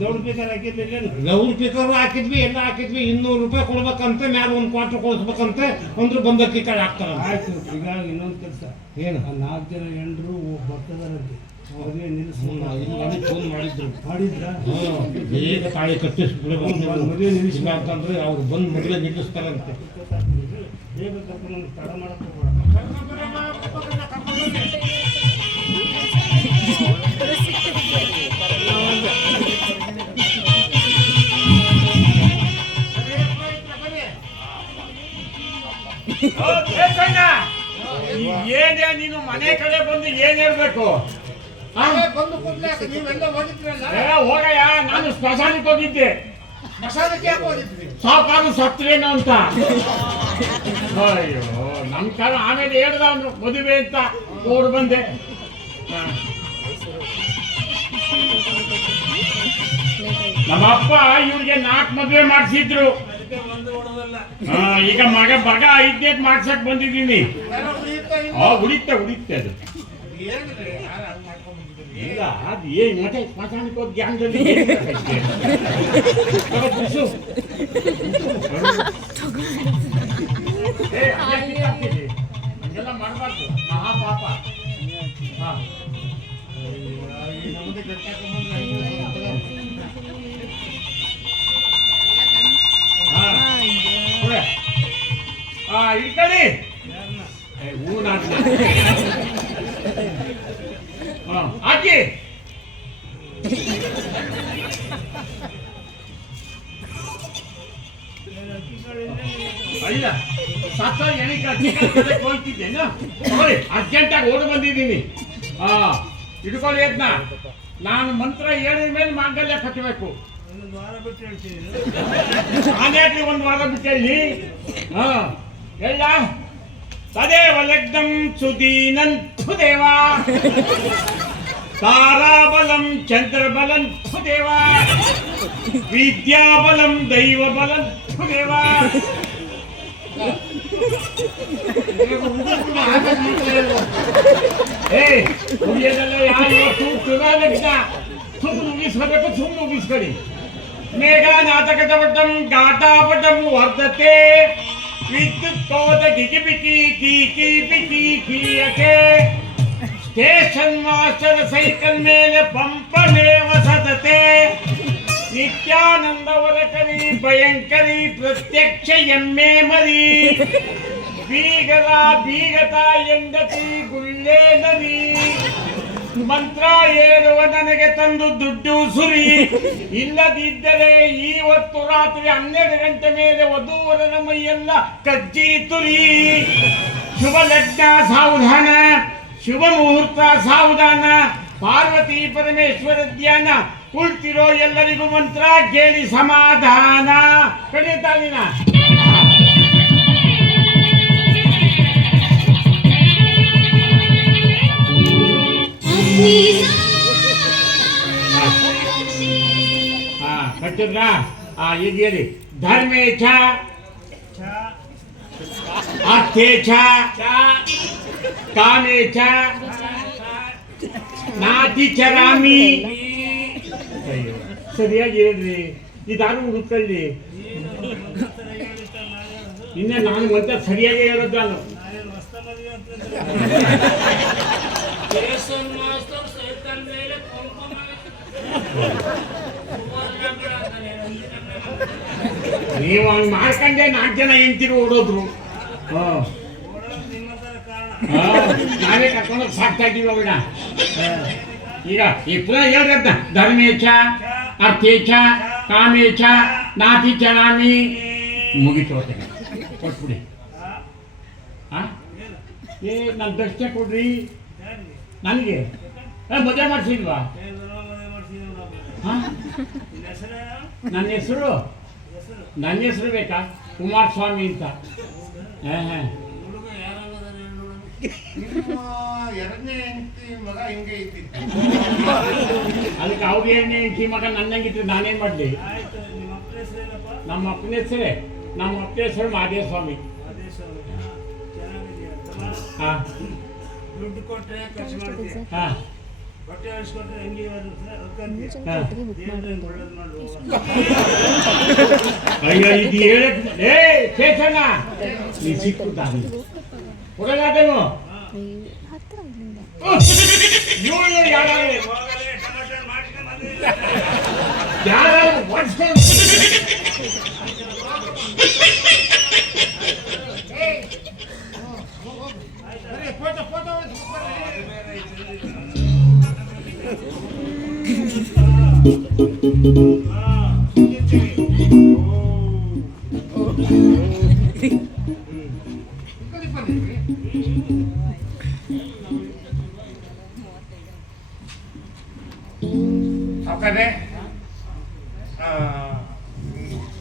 ದೊಡ್ಡ ಬೇಕಾದ್ರೆ ಹಾಕಿರ್ಲಿಲ್ಲ ಲೌಡ್ ಸ್ಪೀಕರ್ ಹಾಕಿದ್ವಿ, ಎಲ್ಲ ಹಾಕಿದ್ವಿ. 200 ರೂಪಾಯಿ ಕೊಡ್ಬೇಕಂತ, ಮ್ಯಾಲ 1 ಕ್ವಾರ್ಟರ್ ಕೊಡಿಸ್ಬೇಕಂತ ಅಂದ್ರೆ ಬಂದ ಅಕ್ಕಿ ಕಾಳು ಹಾಕ್ತಾರ. ಆಯ್ತು. ಈಗ ಇನ್ನೊಂದು ಕೆಲಸ ಏನು? 4 ಜನ ಹೆಂಡ್ರು ಬರ್ತದಾರಂತೆ ಮದುವೆ ನಿಲ್ಲಿಸಿ ಫೋನ್ ಮಾಡಿದ್ರು. ಮಾಡಿದ್ರ ಬೇಗ ತಾಳಿ ಕಟ್ಟಿಸ್ಬಿಡ್ಬೇಕು ಮದುವೆ ನಿಲ್ಲಿಸಿಲ್ಲ ಅಂತಂದ್ರೆ ಅವ್ರು ಬಂದು ಮದುವೆ ನಿಲ್ಲಿಸ್ತಾರಂತೆ. ಬೇಗ ಕರ್ಕೊಂಡು ತಡ ಮಾಡಕ್ಕೆ ಏನೇ ನೀನು ಮನೆ ಕಡೆ ಬಂದು ಏನ್ ಹೇಳ್ಬೇಕು? ಬಂದು ಕೂಡ್ಲೆ ನೀವೆಲ್ಲ ಹೋಗಿದ್ರಲ್ಲ, ಹೋಗಯ್ಯ, ನಾನು ಸ್ಮಶಾನಕ್ಕೆ ಹೋಗಿದ್ದೆ. ಮಸಾಲಕ್ಕೆ ಯಾಕೆ ಹೋಗಿದ್ವಿ? ಸಾಕಾರು ಸತ್ರೇನು ಅಂತ. ಅಯ್ಯೋ, ನಮ್ ಕಾಲ ಆಮೇಲೆ ಹೇಳ್ದ ಅವ್ನು ಮದುವೆ ಅಂತ ಓಡ್ ಬಂದೆ. ನಮ್ಮಪ್ಪ ಇವ್ರಿಗೆ 4 ಮದುವೆ ಮಾಡಿಸಿದ್ರು. ಈಗ ಮಗ 5ನೇದ್ ಮಾಡ್ಸಕ್ ಬಂದಿದ್ದೀನಿ. ಉಳಿತೆ ಅದು ಇಲ್ಲ. ಅದು ಏನ್ ಮತ್ತೆ ಸ್ಮಶಾನಕ್ಕೆ ಹೋಗಿ ಗ್ಯಾಂಗಲ್ಲಿ ಹಂಗೆಲ್ಲ ಮಾಡಬಾರ್ದು, ಮಹಾಪಾಪ. ಇಟ್ಕೊಳ್ಳಿ ಹಾಕಿ. ಇಲ್ಲ ಸತ್ತ ಎಣಿಕೆ ಹೋಗ್ತಿದ್ದೇನು? ನೋಡಿ, ಅರ್ಜೆಂಟಾಗಿ ಓಡಿ ಬಂದಿದ್ದೀನಿ. ಇಟ್ಕೊಳ್ಳಿ ಅದನ್ನ. ನಾನು ಮಂತ್ರ ಹೇಳಿದ ಮೇಲೆ ಮಾಂಗಲ್ಯ ಕಟ್ಟಬೇಕು. ನಾನ್ಯಾಕ್ರಿ 1 ವಾರ ಬಿಟ್ಟು ಹೇಳಿ. ಹೇಳ ತದೇವ ಲಗ್ನಂ ಸುದೀನಂತು ದೇವ, ತಾರಾಬಲಂ ಚಂದ್ರಬಲಂತು ದೇವ, ವಿದ್ಯಾಬಲಂ ದೈವಬಲಂತು ದೇವ. ಮುಗಿಯೋದಲ್ಲ ಯಾರು ಲಗ್ನ ಸುಮ್ಮನೆ ಮುಗಿಸ್ಕೋಬೇಕು, ಸುಮ್ಮನೆ ಮುಗಿಸ್ಕೊಳ್ಳಿ. ಮೇಘ ನಾಟಕದ ಪಟಂ ಘಾಟಾಪಟಂ ವರ್ಧತೆ, ವಿದ್ಯುತ್ ಕೋದ ಗಿಗಿಬಿಕಿ ಕೀಕಿ ಬಿಕಿ ಕೀಯಕೆ, ಸ್ಟೇಷನ್ ಮಾಸ್ಟರ್ ಸೈಕಲ್ ಮೇಲೆ ಪಂಪನೇ ವಸತತೆ, ನಿತ್ಯಾನಂದವರ ಕರಿ ಭಯಂಕರಿ ಪ್ರತ್ಯಕ್ಷ ಎಮ್ಮೆ ಮರಿ ಬೀಗದ ಬೀಗತ ಎಂದತಿ ಗುಳ್ಳೆ ನರಿ ಮಂತ್ರ ಹೇಳುವ ನನಗೆ ತಂದು ದುಡ್ಡು ಸುರಿ ಇಲ್ಲದಿದ್ದರೆ ಇವತ್ತು ರಾತ್ರಿ 12 ಗಂಟೆ ಮೇಲೆ ವಧೂವರನ ಮೈಯೆಲ್ಲ ಕಜ್ಜಿ ತುರಿ ಶುಭ ಲಗ್ನ ಸಾವಧಾನ ಶುಭ ಮುಹೂರ್ತ ಸಾವಧಾನ ಪಾರ್ವತಿ ಪರಮೇಶ್ವರ ಧ್ಯಾನ ಕುಳಿತಿರೋ ಎಲ್ಲರಿಗೂ ಮಂತ್ರ ಕೇಳಿ ಸಮಾಧಾನ ಕಡಿತಾಲಿನ ಕಟ್ಟಿದ್ರ ಈಗ ಹೇಳಿ ಧರ್ಮೇಚ್ಛ ಅರ್ಥೇಚ್ಛ ಕಾಮೇಚ್ಛ ನಾತಿ ಚರಾಮಿ ಸರಿಯಾಗಿ ಹೇಳ್ರಿ ಇದಾರು ಹುಡುಕೊಳ್ಳಿ ಇನ್ನೇ ನಾನು ಮತ್ತೆ ಸರಿಯಾಗಿ ಹೇಳೋದು ನಾನು ನೀವು ಹಂಗೆ ಮಾಡ್ಕೊಂಡೆ 4 ಜನ ಹೆಂಡ್ತಿರು ಓಡೋದ್ರು ನಾವೇ ಕರ್ಕೊಂಡೋಗಿ ಸಾಕ್ತಾ ಇದ್ದೀವಿ ಅವಳ ಈಗ ಈ ಪುನಃ ಹೇಳ್ರದ್ನ ಧರ್ಮೇಚ್ಛ ಅರ್ಥೇಚ್ಛ ಕಾಮೇಚ್ಛ ನಾತಿ ಚರಾಮಿ ಮುಗಿತು ಕೊಟ್ಬಿಡಿ ನನ್ನ ದಕ್ಷಿಣ ಕೊಡ್ರಿ ನನಗೆ ಮದುವೆ ಮಾಡಿಸಿಲ್ವಾ ನನ್ನ ಹೆಸರು ಬೇಕಾ ಕುಮಾರಸ್ವಾಮಿ ಅಂತ ಎರಡನೇ ಹೆಂಡತಿ ಮಗ ಹಿಂಗೆ ಇದ್ದಿತ್ತು ಅದಕ್ಕೆ ಅವ್ರ ಎರಡನೇ ಹೆಂಡತಿ ಮಗ ನನ್ನಂಗಿದ್ರೆ ನಾನೇನ್ ಮಾಡ್ಲಿ ನಮ್ಮ ಅಪ್ಪನ ಹೆಸರು ಮಹಾದೇವ ಸ್ವಾಮಿ ದುಡ್ಡು ಕೊಟ್ಟರೆ ಖರ್ಚು ಮಾಡ್ತೀವಿ ಬಟ್ಟೆ ಹೊಲಿಸ್ಕೊಟ್ರೆ ಹೆಂಗೆ ಅಯ್ಯೋ ಇದು ಹೇಳಣ್ಣ ನೀ ಸಿಕ್ಕುತ್ತಾನೆ ಕೊಡಲಾದೇನು ಯಾರು ಒಡ್ಸ್ಕೊಂಡು ಸಾಕಾದ್ರೆ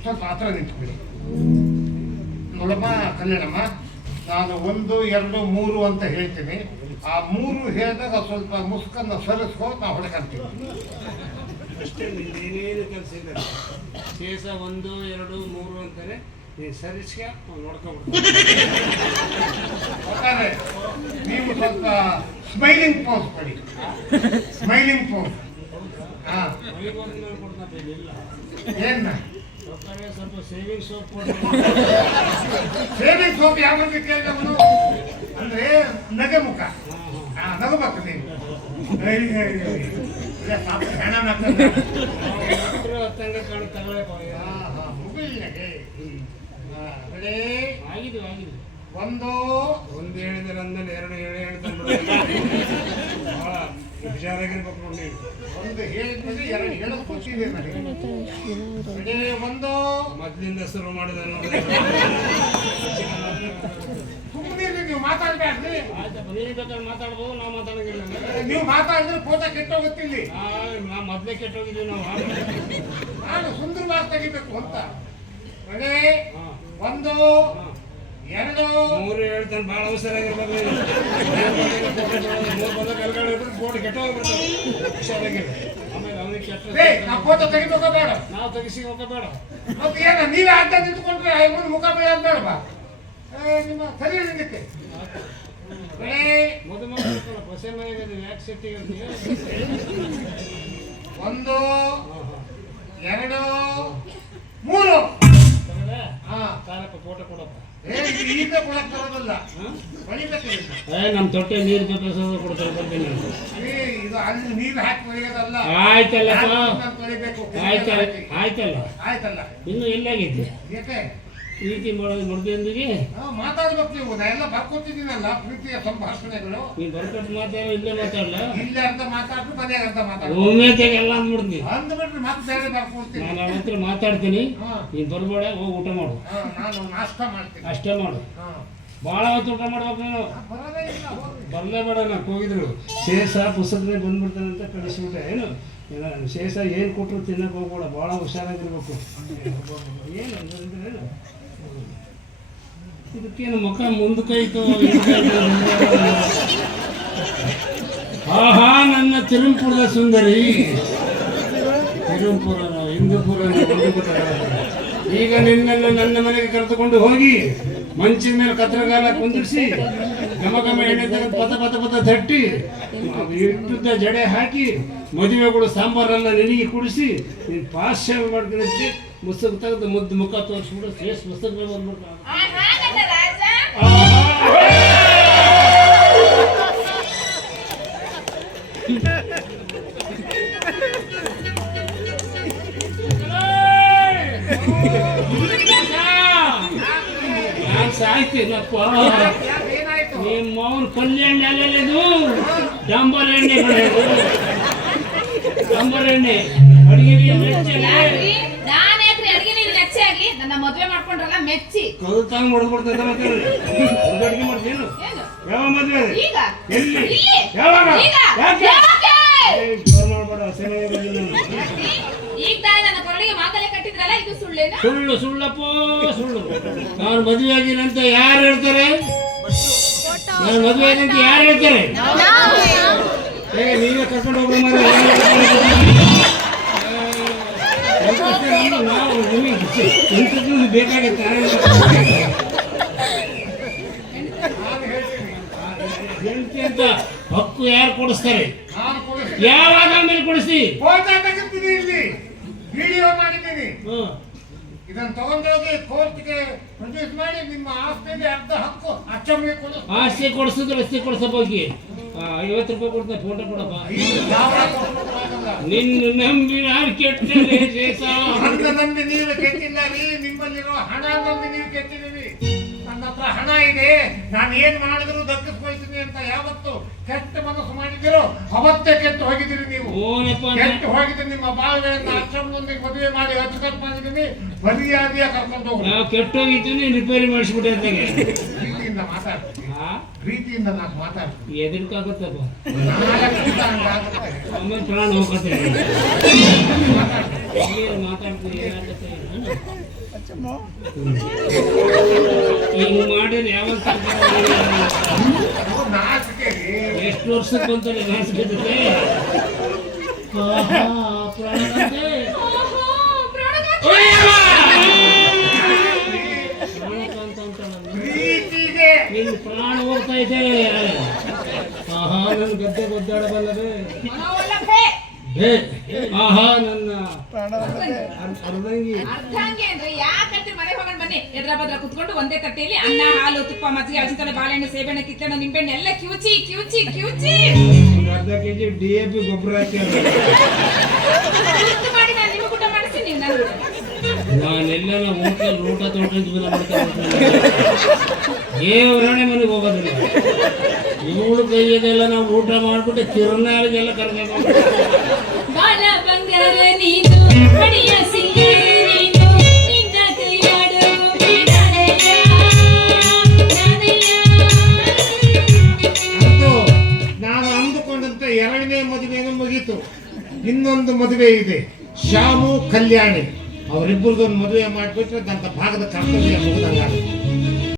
ಸ್ವಲ್ಪ ಹತ್ರ ನಿಂತ್ಬಿಡಿ ನೋಡಮ್ಮ ಕಲ್ಯಾಣಮ್ಮ ನಾನು 1 2 3 ಅಂತ ಹೇಳ್ತೀನಿ ಆ 3 ಹೇಳಿದಾಗ ಸ್ವಲ್ಪ ಮುಸ್ಕನ್ನು ಸರಿಸ್ಕೋ ನಾವು ಹೊಡ್ಕೊಂತೀವಿ ಅಷ್ಟೇ ಏನೇನು ಕೆಲಸ ಇಲ್ಲ ಶೇಷ 1 2 3 ಅಂತಾನೆ ನೀವು ಸರಿಸ್ಕೆ ನೋಡ್ಕೊಬಿಡ್ತಾರೆ ನೀವು ಸ್ವಲ್ಪ ಸ್ಮೈಲಿಂಗ್ ಪೋಸ್ ಕೊಡಿ ಸ್ಮೈಲಿಂಗ್ ಪೋಸ್ ಏನ ಸ್ವಲ್ಪ ಸೇವಿಂಗ್ ಸೋಪ್ ಸೇವಿಂಗ್ ಸೋಪ್ ಯಾವ ಕೇಳಿದವನು ಅಂದ್ರೆ ನಗೆ ಮುಖ ನಗಬೇಕು ನೀವು ಹಣ ಮುಗಿಲ್ನಗೆ ಆಗಿದೆ ಒಂದು ಹೇಳಿದ್ರೆ ಅಂದಲ್ಲಿ 2 ಹೇಳ್ತಾನೆ ಬಹಳ ಹುಷಾರಾಗಿರ್ಬೇಕು ನೋಡಿ ಒಂದು ಹೇಳಿದ್ಮೇಲೆ 2 ಹೇಳೋದು ಗೊತ್ತಿದೆ ನನಗೆ ಒಂದು ಮೊದಲಿಂದ ಶುರು ಮಾಡಿದೆ ನೋಡಿ ಸುಮ್ಮನೆ ನೀವು ಮಾತಾಡ್ಬೇಡ್ರಿ ನೀವು ಬೇಕಾದ್ರೆ ಮಾತಾಡ್ಬೋದು ನಾವು ಮಾತಾಡೋಂಗಿಲ್ಲ ನೀವು ಮಾತಾಡಿದ್ರೆ ಫೋಟೋ ಕೆಟ್ಟೋಗುತ್ತಿಲ್ಲಿ ನಾ ಮೊದಲೇ ಕೆಟ್ಟೋಗಿದ್ದೀವಿ ನಾವು ನಾನು ಸುಂದರವಾಗಿ ತೆಗಿಬೇಕು ಅಂತ ಒಂದು 2 3 ಹೇಳ್ತಾನೆ ಭಾಳ ಹುಷಾರಾಗಿರ್ಬೇಕು ಫೋಟೋ ಕೆಟ್ಟೋಗ್ಬಿಡ್ತಾರೆ ಹುಷಾರಾಗಿರ್ಬೇಕು ಆಮೇಲೆ ಅವನಿಗೆ ಕೆಟ್ಟ ನಾವು ಫೋಟೋ ತೆಗಿಬೇಕ ಬೇಡ ನಾವು ತೆಗಿಸಿ ಹೋಗ ಬೇಡ ಮತ್ತೆ ಏನ ನೀವೇ ಅಡ್ಡ ನಿಂತ್ಕೊಂಡ್ರೆ ಮುಂದೆ ಮುಖ ಬೇಡ ಬೇಡವಾ ನಿಮ್ಮ ಸರಿ ನಿಂದಕ್ಕೆ ಮೊದಲು ಹೊಸ ಮನೆಗೆ ಯಾಕೆ ಸೆಟ್ಟಿಗೆ 1 2 3 ತಾರಪ್ಪ ಫೋಟೋ ಕೊಡಪ್ಪ ಈಗ ಕೊಡಕ್ ಬರೋದಲ್ಲ ನಮ್ಮ ತೊಟ್ಟೆ ನೀರು ಕೊಡ್ತಾರೆ ಬರ್ತೀನಿ ಇದು ಇದು ಅಲ್ಲಿ ನೀರು ಹಾಕಿ ಒಯ್ಯೋದಲ್ಲ. ಆಯ್ತಲ್ಲಪ್ಪ, ನಾನು ತೊಳಿಬೇಕು. ಆಯ್ತಲ್ಲ. ಆಯ್ತಲ್ಲ. ಇನ್ನು ಎಲ್ಲಾಗಿದ್ದೆ ಯಾಕೆ ಪ್ರೀತಿ ಮಾಡೋದು ಮುಡ್ದೊಂದಿಗೆ ಮಾತಾಡ್ಬೇಕು ನೀವು? ನಾ ಎಲ್ಲ ಬರ್ಕೊತಿದ್ದೀನಲ್ಲ ಪ್ರೀತಿಯ ಸಂಭಾಷಣೆಗಳು. ನೀನ್ ಬರ್ಕೊಟ್ಟು ಮಾತಾಡೋ ಇಲ್ಲೇ ಮಾತಾಡಲ್ಲ, ಇಲ್ಲೇ ಅಂತ ಮಾತಾಡ್ರು ಮನೆಯಾಗ ಅಂತ ಮಾತಾಡ್ರು ಒಮ್ಮೆ ಎಲ್ಲ ಅಂದ್ಬಿಡ್ತೀನಿ. ಅಂದ್ಬಿಟ್ರೆ ಮತ್ತೆ ಬೇರೆ ಬರ್ಕೊಡ್ತೀನಿ. ನಾನು ಅವನ ಹತ್ರ ಮಾತಾಡ್ತೀನಿ, ನೀನ್ ಬರ್ಬೇಡ, ಹೋಗಿ ಊಟ ಮಾಡು. ನಾನು ನಾಷ್ಟ ಮಾಡ್ತೀನಿ. ಅಷ್ಟೇ ಮಾಡು, ಭಾಳ ಹೊತ್ತು ಊಟ ಮಾಡ್ಬೇಕು ನೀನು. ಬರೋದೇ ಇಲ್ಲ, ಹೋಗ್ರಿ. ಬರ್ಲೇ ಬೇಡ, ನಾನು ಹೋಗಿದ್ರು ಶೇಷ ಪುಸ್ತಕದಲ್ಲಿ ಬಂದ್ಬಿಡ್ತಾನೆ ಅಂತ ಕಳಿಸ್ಬಿಟ್ಟೆ. ಏನು ಶೇಷ ಏನು ಕೊಟ್ಟರು ತಿನ್ನಕ್ಕೆ ಹೋಗ್ಬೇಡ, ಭಾಳ ಹುಷಾರಾಗಿರ್ಬೇಕು. ಏನು ಅಂದ್ರೆ ಇದಕ್ಕೇನು ಮುಖ ಮುಂದಕ್ಕೈತು. ಆಹಾ ನನ್ನ ತಿರುಂಪುರದ ಸುಂದರಿ, ತಿರುಂಪುರನ ಹಿಂದೂಪುರನ ಈಗ ನಿನ್ನೆಲ್ಲ ನನ್ನ ಮನೆಗೆ ಕರೆದುಕೊಂಡು ಹೋಗಿ ಮಂಚಿನ ಮೇಲೆ ಕತ್ರಗಾಲ ಕುಂದಿರಿಸಿ ಘಮ ಘಮ ಎಣ್ಣೆ ತೆಗೆದು ಪದ ಪದ ಪದ ತಟ್ಟಿ ಇಟ್ಟುದ್ದ ಜಡೆ ಹಾಕಿ ಮದುವೆಗಳು ಸಾಂಬಾರೆಲ್ಲ ನಿನಗೆ ಕುಡಿಸಿ ನೀನು ಪಾಶ್ಯ ಮಾಡ್ಕೊಂಡು ಮುಸುಕ್ ತೆಗೆದು ಮುದ್ದು ಮುಖ ತೋರಿಸ್ಬಿಡು, ಸೇಸ್ ಮುಸುಕ್ ಬಂದ್ಬಿಟ್ಟು ಆಹಾ ನನ್ನ ರಾಜ. ನಾನು ಸಾಯ್ತೀನಪ್ಪ. ಏನಾಯ್ತು? ನಿಮ್ಮ ಅವನ ಕಲ್ಯಾಣ ಅಲ್ಲೆಲ್ಲದು ಡಂಬರ್ ಎಣ್ಣೆ ಬರೋದು, ಡಂಬರ್ ಎಣ್ಣೆ ಅಡಿಗೆ ಯಾಕ್ರಿ? ನಾನ್ ಯಾಕ್ರಿ ಅಡಿಗೆ ನೀರು ಮೆಚ್ಚಿ ಆಗ್ಲಿ? ನನ್ನ ಮದ್ವೆ ಮಾಡ್ಕೊಂಡ್ರಲ್ಲ ಮೆಚ್ಚಿ. ಕಲ್ತಾಂಗ್ ಹೊಡೆದ್ಬಿಡ್ತೈತೆ. ಮತ್ತೆ ಅಡಿಗೆ ಮಾಡ್ತೀನು ಏನು? ಯಾವ ಮದುವೆ ಅದು? ಈಗ ಎಲ್ಲಿ? ಇಲ್ಲಿ? ಯಾವಾಗ? ಈಗ? ಯಾಕೆ? ಯಾಕೆ? ಜೋರ್ ಮಾಡ್ಬೇಡ, ಸರಿಯಾಗಿ ಬಂದಿಲ್ಲ ನಾನು. ಈಗ ತಾನೇ ನನ್ನ ಕೊರಳಿಗೆ ಮಾಂಗಲ್ಯ ಕಟ್ಟಿದ್ರಲ್ಲ, ಇದು ಸುಳ್ಳೇನಾ? ಸುಳ್ಳು ಸುಳ್ಳಪ್ಪ ಸುಳ್ಳು. ನಾನು ಮದುವೆ ಆಗಿನಂತ ಯಾರು ಹೇಳ್ತಾರೆ? ನಾನು ಮದುವೆ ಆಗಿನಂತ ಯಾರು ಹೇಳ್ತಾರೆ? ನೀವೇ ಕರ್ಕೊಂಡು ಹೋಗ್ರಿ ಮಾರ್ರೆ. ನಾವು ನಿಮಗೆ ಇಂಥದ್ದು ಬೇಕಾಗತ್ತೆ. ಹೆಂಡತಿ ಅಂತ ಹಕ್ಕು ಯಾರು ಕೊಡಿಸ್ತಾರೆ? ನಾನು ಕೊಡಿಸ್ತೀನಿ. ಯಾವಾಗ ಮೇಲೆ ಕೊಡಿಸಿ? ಫೋಟೋ ತೆಗಿತೀನಿ, ಇಲ್ಲಿ ವಿಡಿಯೋ ಮಾಡಿದ್ದೀನಿ. ಹ್ಮ್. ಇದನ್ನ ತಗೊಂಡೋಗಿ ಕೋರ್ಟ್ಗೆ ಪ್ರೊಡ್ಯೂಸ್ ಮಾಡಿ ನಿಮ್ಮ ಆಸ್ತಿಯಲ್ಲಿ ಅರ್ಧ ಹಕ್ಕು ಅಚ್ಚಮ್ಮಗೆ ಕೊಡು. ಆಸ್ತಿ ಕೊಡಿಸಿದ್ರೆ ರಸ್ತೆ ಕೊಡಿಸೋ ಬಗ್ಗೆ 50 ರೂಪಾಯಿ ಕೊಡ್ತಾರೆ, ಫೋಟೋ ಕೊಡಪ್ಪ. ನಿನ್ನ ನಂಬಿ ನಾನು ಕೆಟ್ಟಲೆ ದೇಶ. ನನ್ನ ನಂಬಿ ನೀವು ಕೆಟ್ಟಿಲ್ಲ ರೀ, ನಿಮ್ಮಲ್ಲಿರೋ ಹಣ ನಂಬಿ ನೀವು ಕೆಟ್ಟಿದ್ದೀರಿ. ನನ್ನ ಹತ್ರ ಹಣ ಇದೆ, ನಾನು ಏನ್ ಮಾಡಿದ್ರು ದಕ್ಕಿಸ್ಕೊಳ್ತೀನಿ ಅಂತ ಯಾವತ್ತು ಕೆಟ್ಟ ಮನಸ್ಸು ಮಾಡಿದಿರೋ ಅವತ್ತೇ ಕೆಟ್ಟು ಹೋಗಿದ್ದೀರಿ ನೀವು. ಓನಪ್ಪ ಕೆಟ್ಟು ಹೋಗಿದ್ದೀನಿ. ನಿಮ್ಮ ಬಾಳ್ವೆಯನ್ನ ಆಶ್ರಮದೊಂದಿಗೆ ಮದುವೆ ಮಾಡಿ ಅಚ್ಚುಕಟ್ಟು ಮಾಡಿದ್ದೀನಿ. ಮರ್ಯಾದೆಯ ಕರ್ಕೊಂಡು ಹೋಗಿ ನಾವು ಕೆಟ್ಟೋಗಿದ್ದೀನಿ, ರಿಪೇರಿ ಮಾಡಿಸ್ಬಿಟ್ಟೆ ಅಂತಾಗೆ. ಪ್ರೀತಿಯಿಂದ ಮಾತಾಡ್ತೀನಿ, ಪ್ರೀತಿಯಿಂದ ನಾನು ಮಾತಾಡ್ತೀನಿ. ಎದಕ್ಕಾಗತ್ತಪ್ಪ, ನಾಲ್ಕು ಹಂಗಾಗುತ್ತೆ. ಆಮೇಲೆ ಪ್ರಾಣ ಹೋಗ್ತೇನೆ. ಮಾತಾಡ್ತೀನಿ. ಏನು ಮಾತಾಡ್ತೀನಿ, ಏನಾಗತ್ತೆ ಹಿಂಗ್ ಮಾಡಿದ್ರೆ ಯಾವತ್ತ ನಾಚಿಕೆ ರೀ. ಎಷ್ಟು ವರ್ಷಕ್ಕೆ ಬಂತಲ್ಲ ನಾಚಿಕೆ. ಪ್ರಾಣದಂತೆ ಓಹೋ, ಪ್ರಾಣನಾಥ. ಪ್ರಾಣಕಾಂತ ಅಂತ ಪ್ರೀತಿಗೆ ನಿನ್ನ ಪ್ರಾಣ ಹೋಗ್ತಾ ಇದೆ. ಆಹಾ ನನ್ನ ಗದ್ದೆ ಗೊದ್ದಾಡಬಲ್ಲವೇ. ಮನೋವಲ್ಲಭೆ. ಆಹಾ ನನ್ನ ಅರ್ಧಂಗಿ. ಅರ್ಧಾಂಗಿ ಅಂದ್ರೆ ಯಾಕಂತೀರಿ? ಮನೆ ಹೋಗೋಣ ಬನ್ನಿ. ಎದ್ರ ಬದ್ರ ಕುತ್ಕೊಂಡು ಒಂದೇ ತಟ್ಟೆಯಲ್ಲಿ ಅನ್ನ, ಹಾಲು, ತುಪ್ಪ, ಮಜ್ಜಿಗೆ, ಹಸಿತಲೆ, ಬಾಳೆಹಣ್ಣು, ಸೇಬೆಹಣ್ಣು, ಕಿತ್ತಳೆ, ನಿಂಬೆಹಣ್ಣು ಎಲ್ಲ ಕಿವುಚಿ ಕಿವುಚಿ ಕಿವುಚಿ ಒಂದು ಅರ್ಧ ಕೆಜಿ DAP ಗೊಬ್ಬರ ಹಾಕಿ ಗುರ್ತು ಮಾಡಿ ನಾನು ನಿಮಗೆ ಊಟ ಮಾಡಿಸಿ ನೀವು ನಾನು ನಾನೆಲ್ಲ ಹೋಟ್ಲಲ್ಲಿ ಊಟ ತೋಟ ಜೀವನ ಮಾಡ್ತಾ ದೇವರಾಣೆ ಮನೆಗೆ ಹೋಗೋದಿಲ್ಲ. ಇವಳು ಕೈಯದೆಲ್ಲ ನಾವು ಊಟ ಮಾಡ್ಬಿಟ್ಟು ತಿರುನಾಳಿಗೆಲ್ಲ ಕರ್ಕೊಂಡು ಬಾಳ ಬಂಗಾರ ನೀನು, ಬಡಿಯ ಸಿಂಗಾರ ನೀನು, ನಿನ್ನ ಕೈಯಾಡು ಬಿಡಾಡೆಯ, ನಾನೆಯ. ಅಂತೂ ನಾನು ಅಂದುಕೊಂಡಂತೆ 2ನೇ ಮದುವೆನೂ ಮುಗೀತು. ಇನ್ನೊಂದು ಮದುವೆ ಇದೆ, ಶ್ಯಾಮು ಕಲ್ಯಾಣಿ. ಅವರಿಬ್ಬರದೊಂದು ಮದುವೆ ಮಾಡಿಬಿಟ್ರೆ ನನ್ನ ಭಾಗದ ಕರ್ತವ್ಯ ಮುಗಿದಂಗಾಗುತ್ತೆ.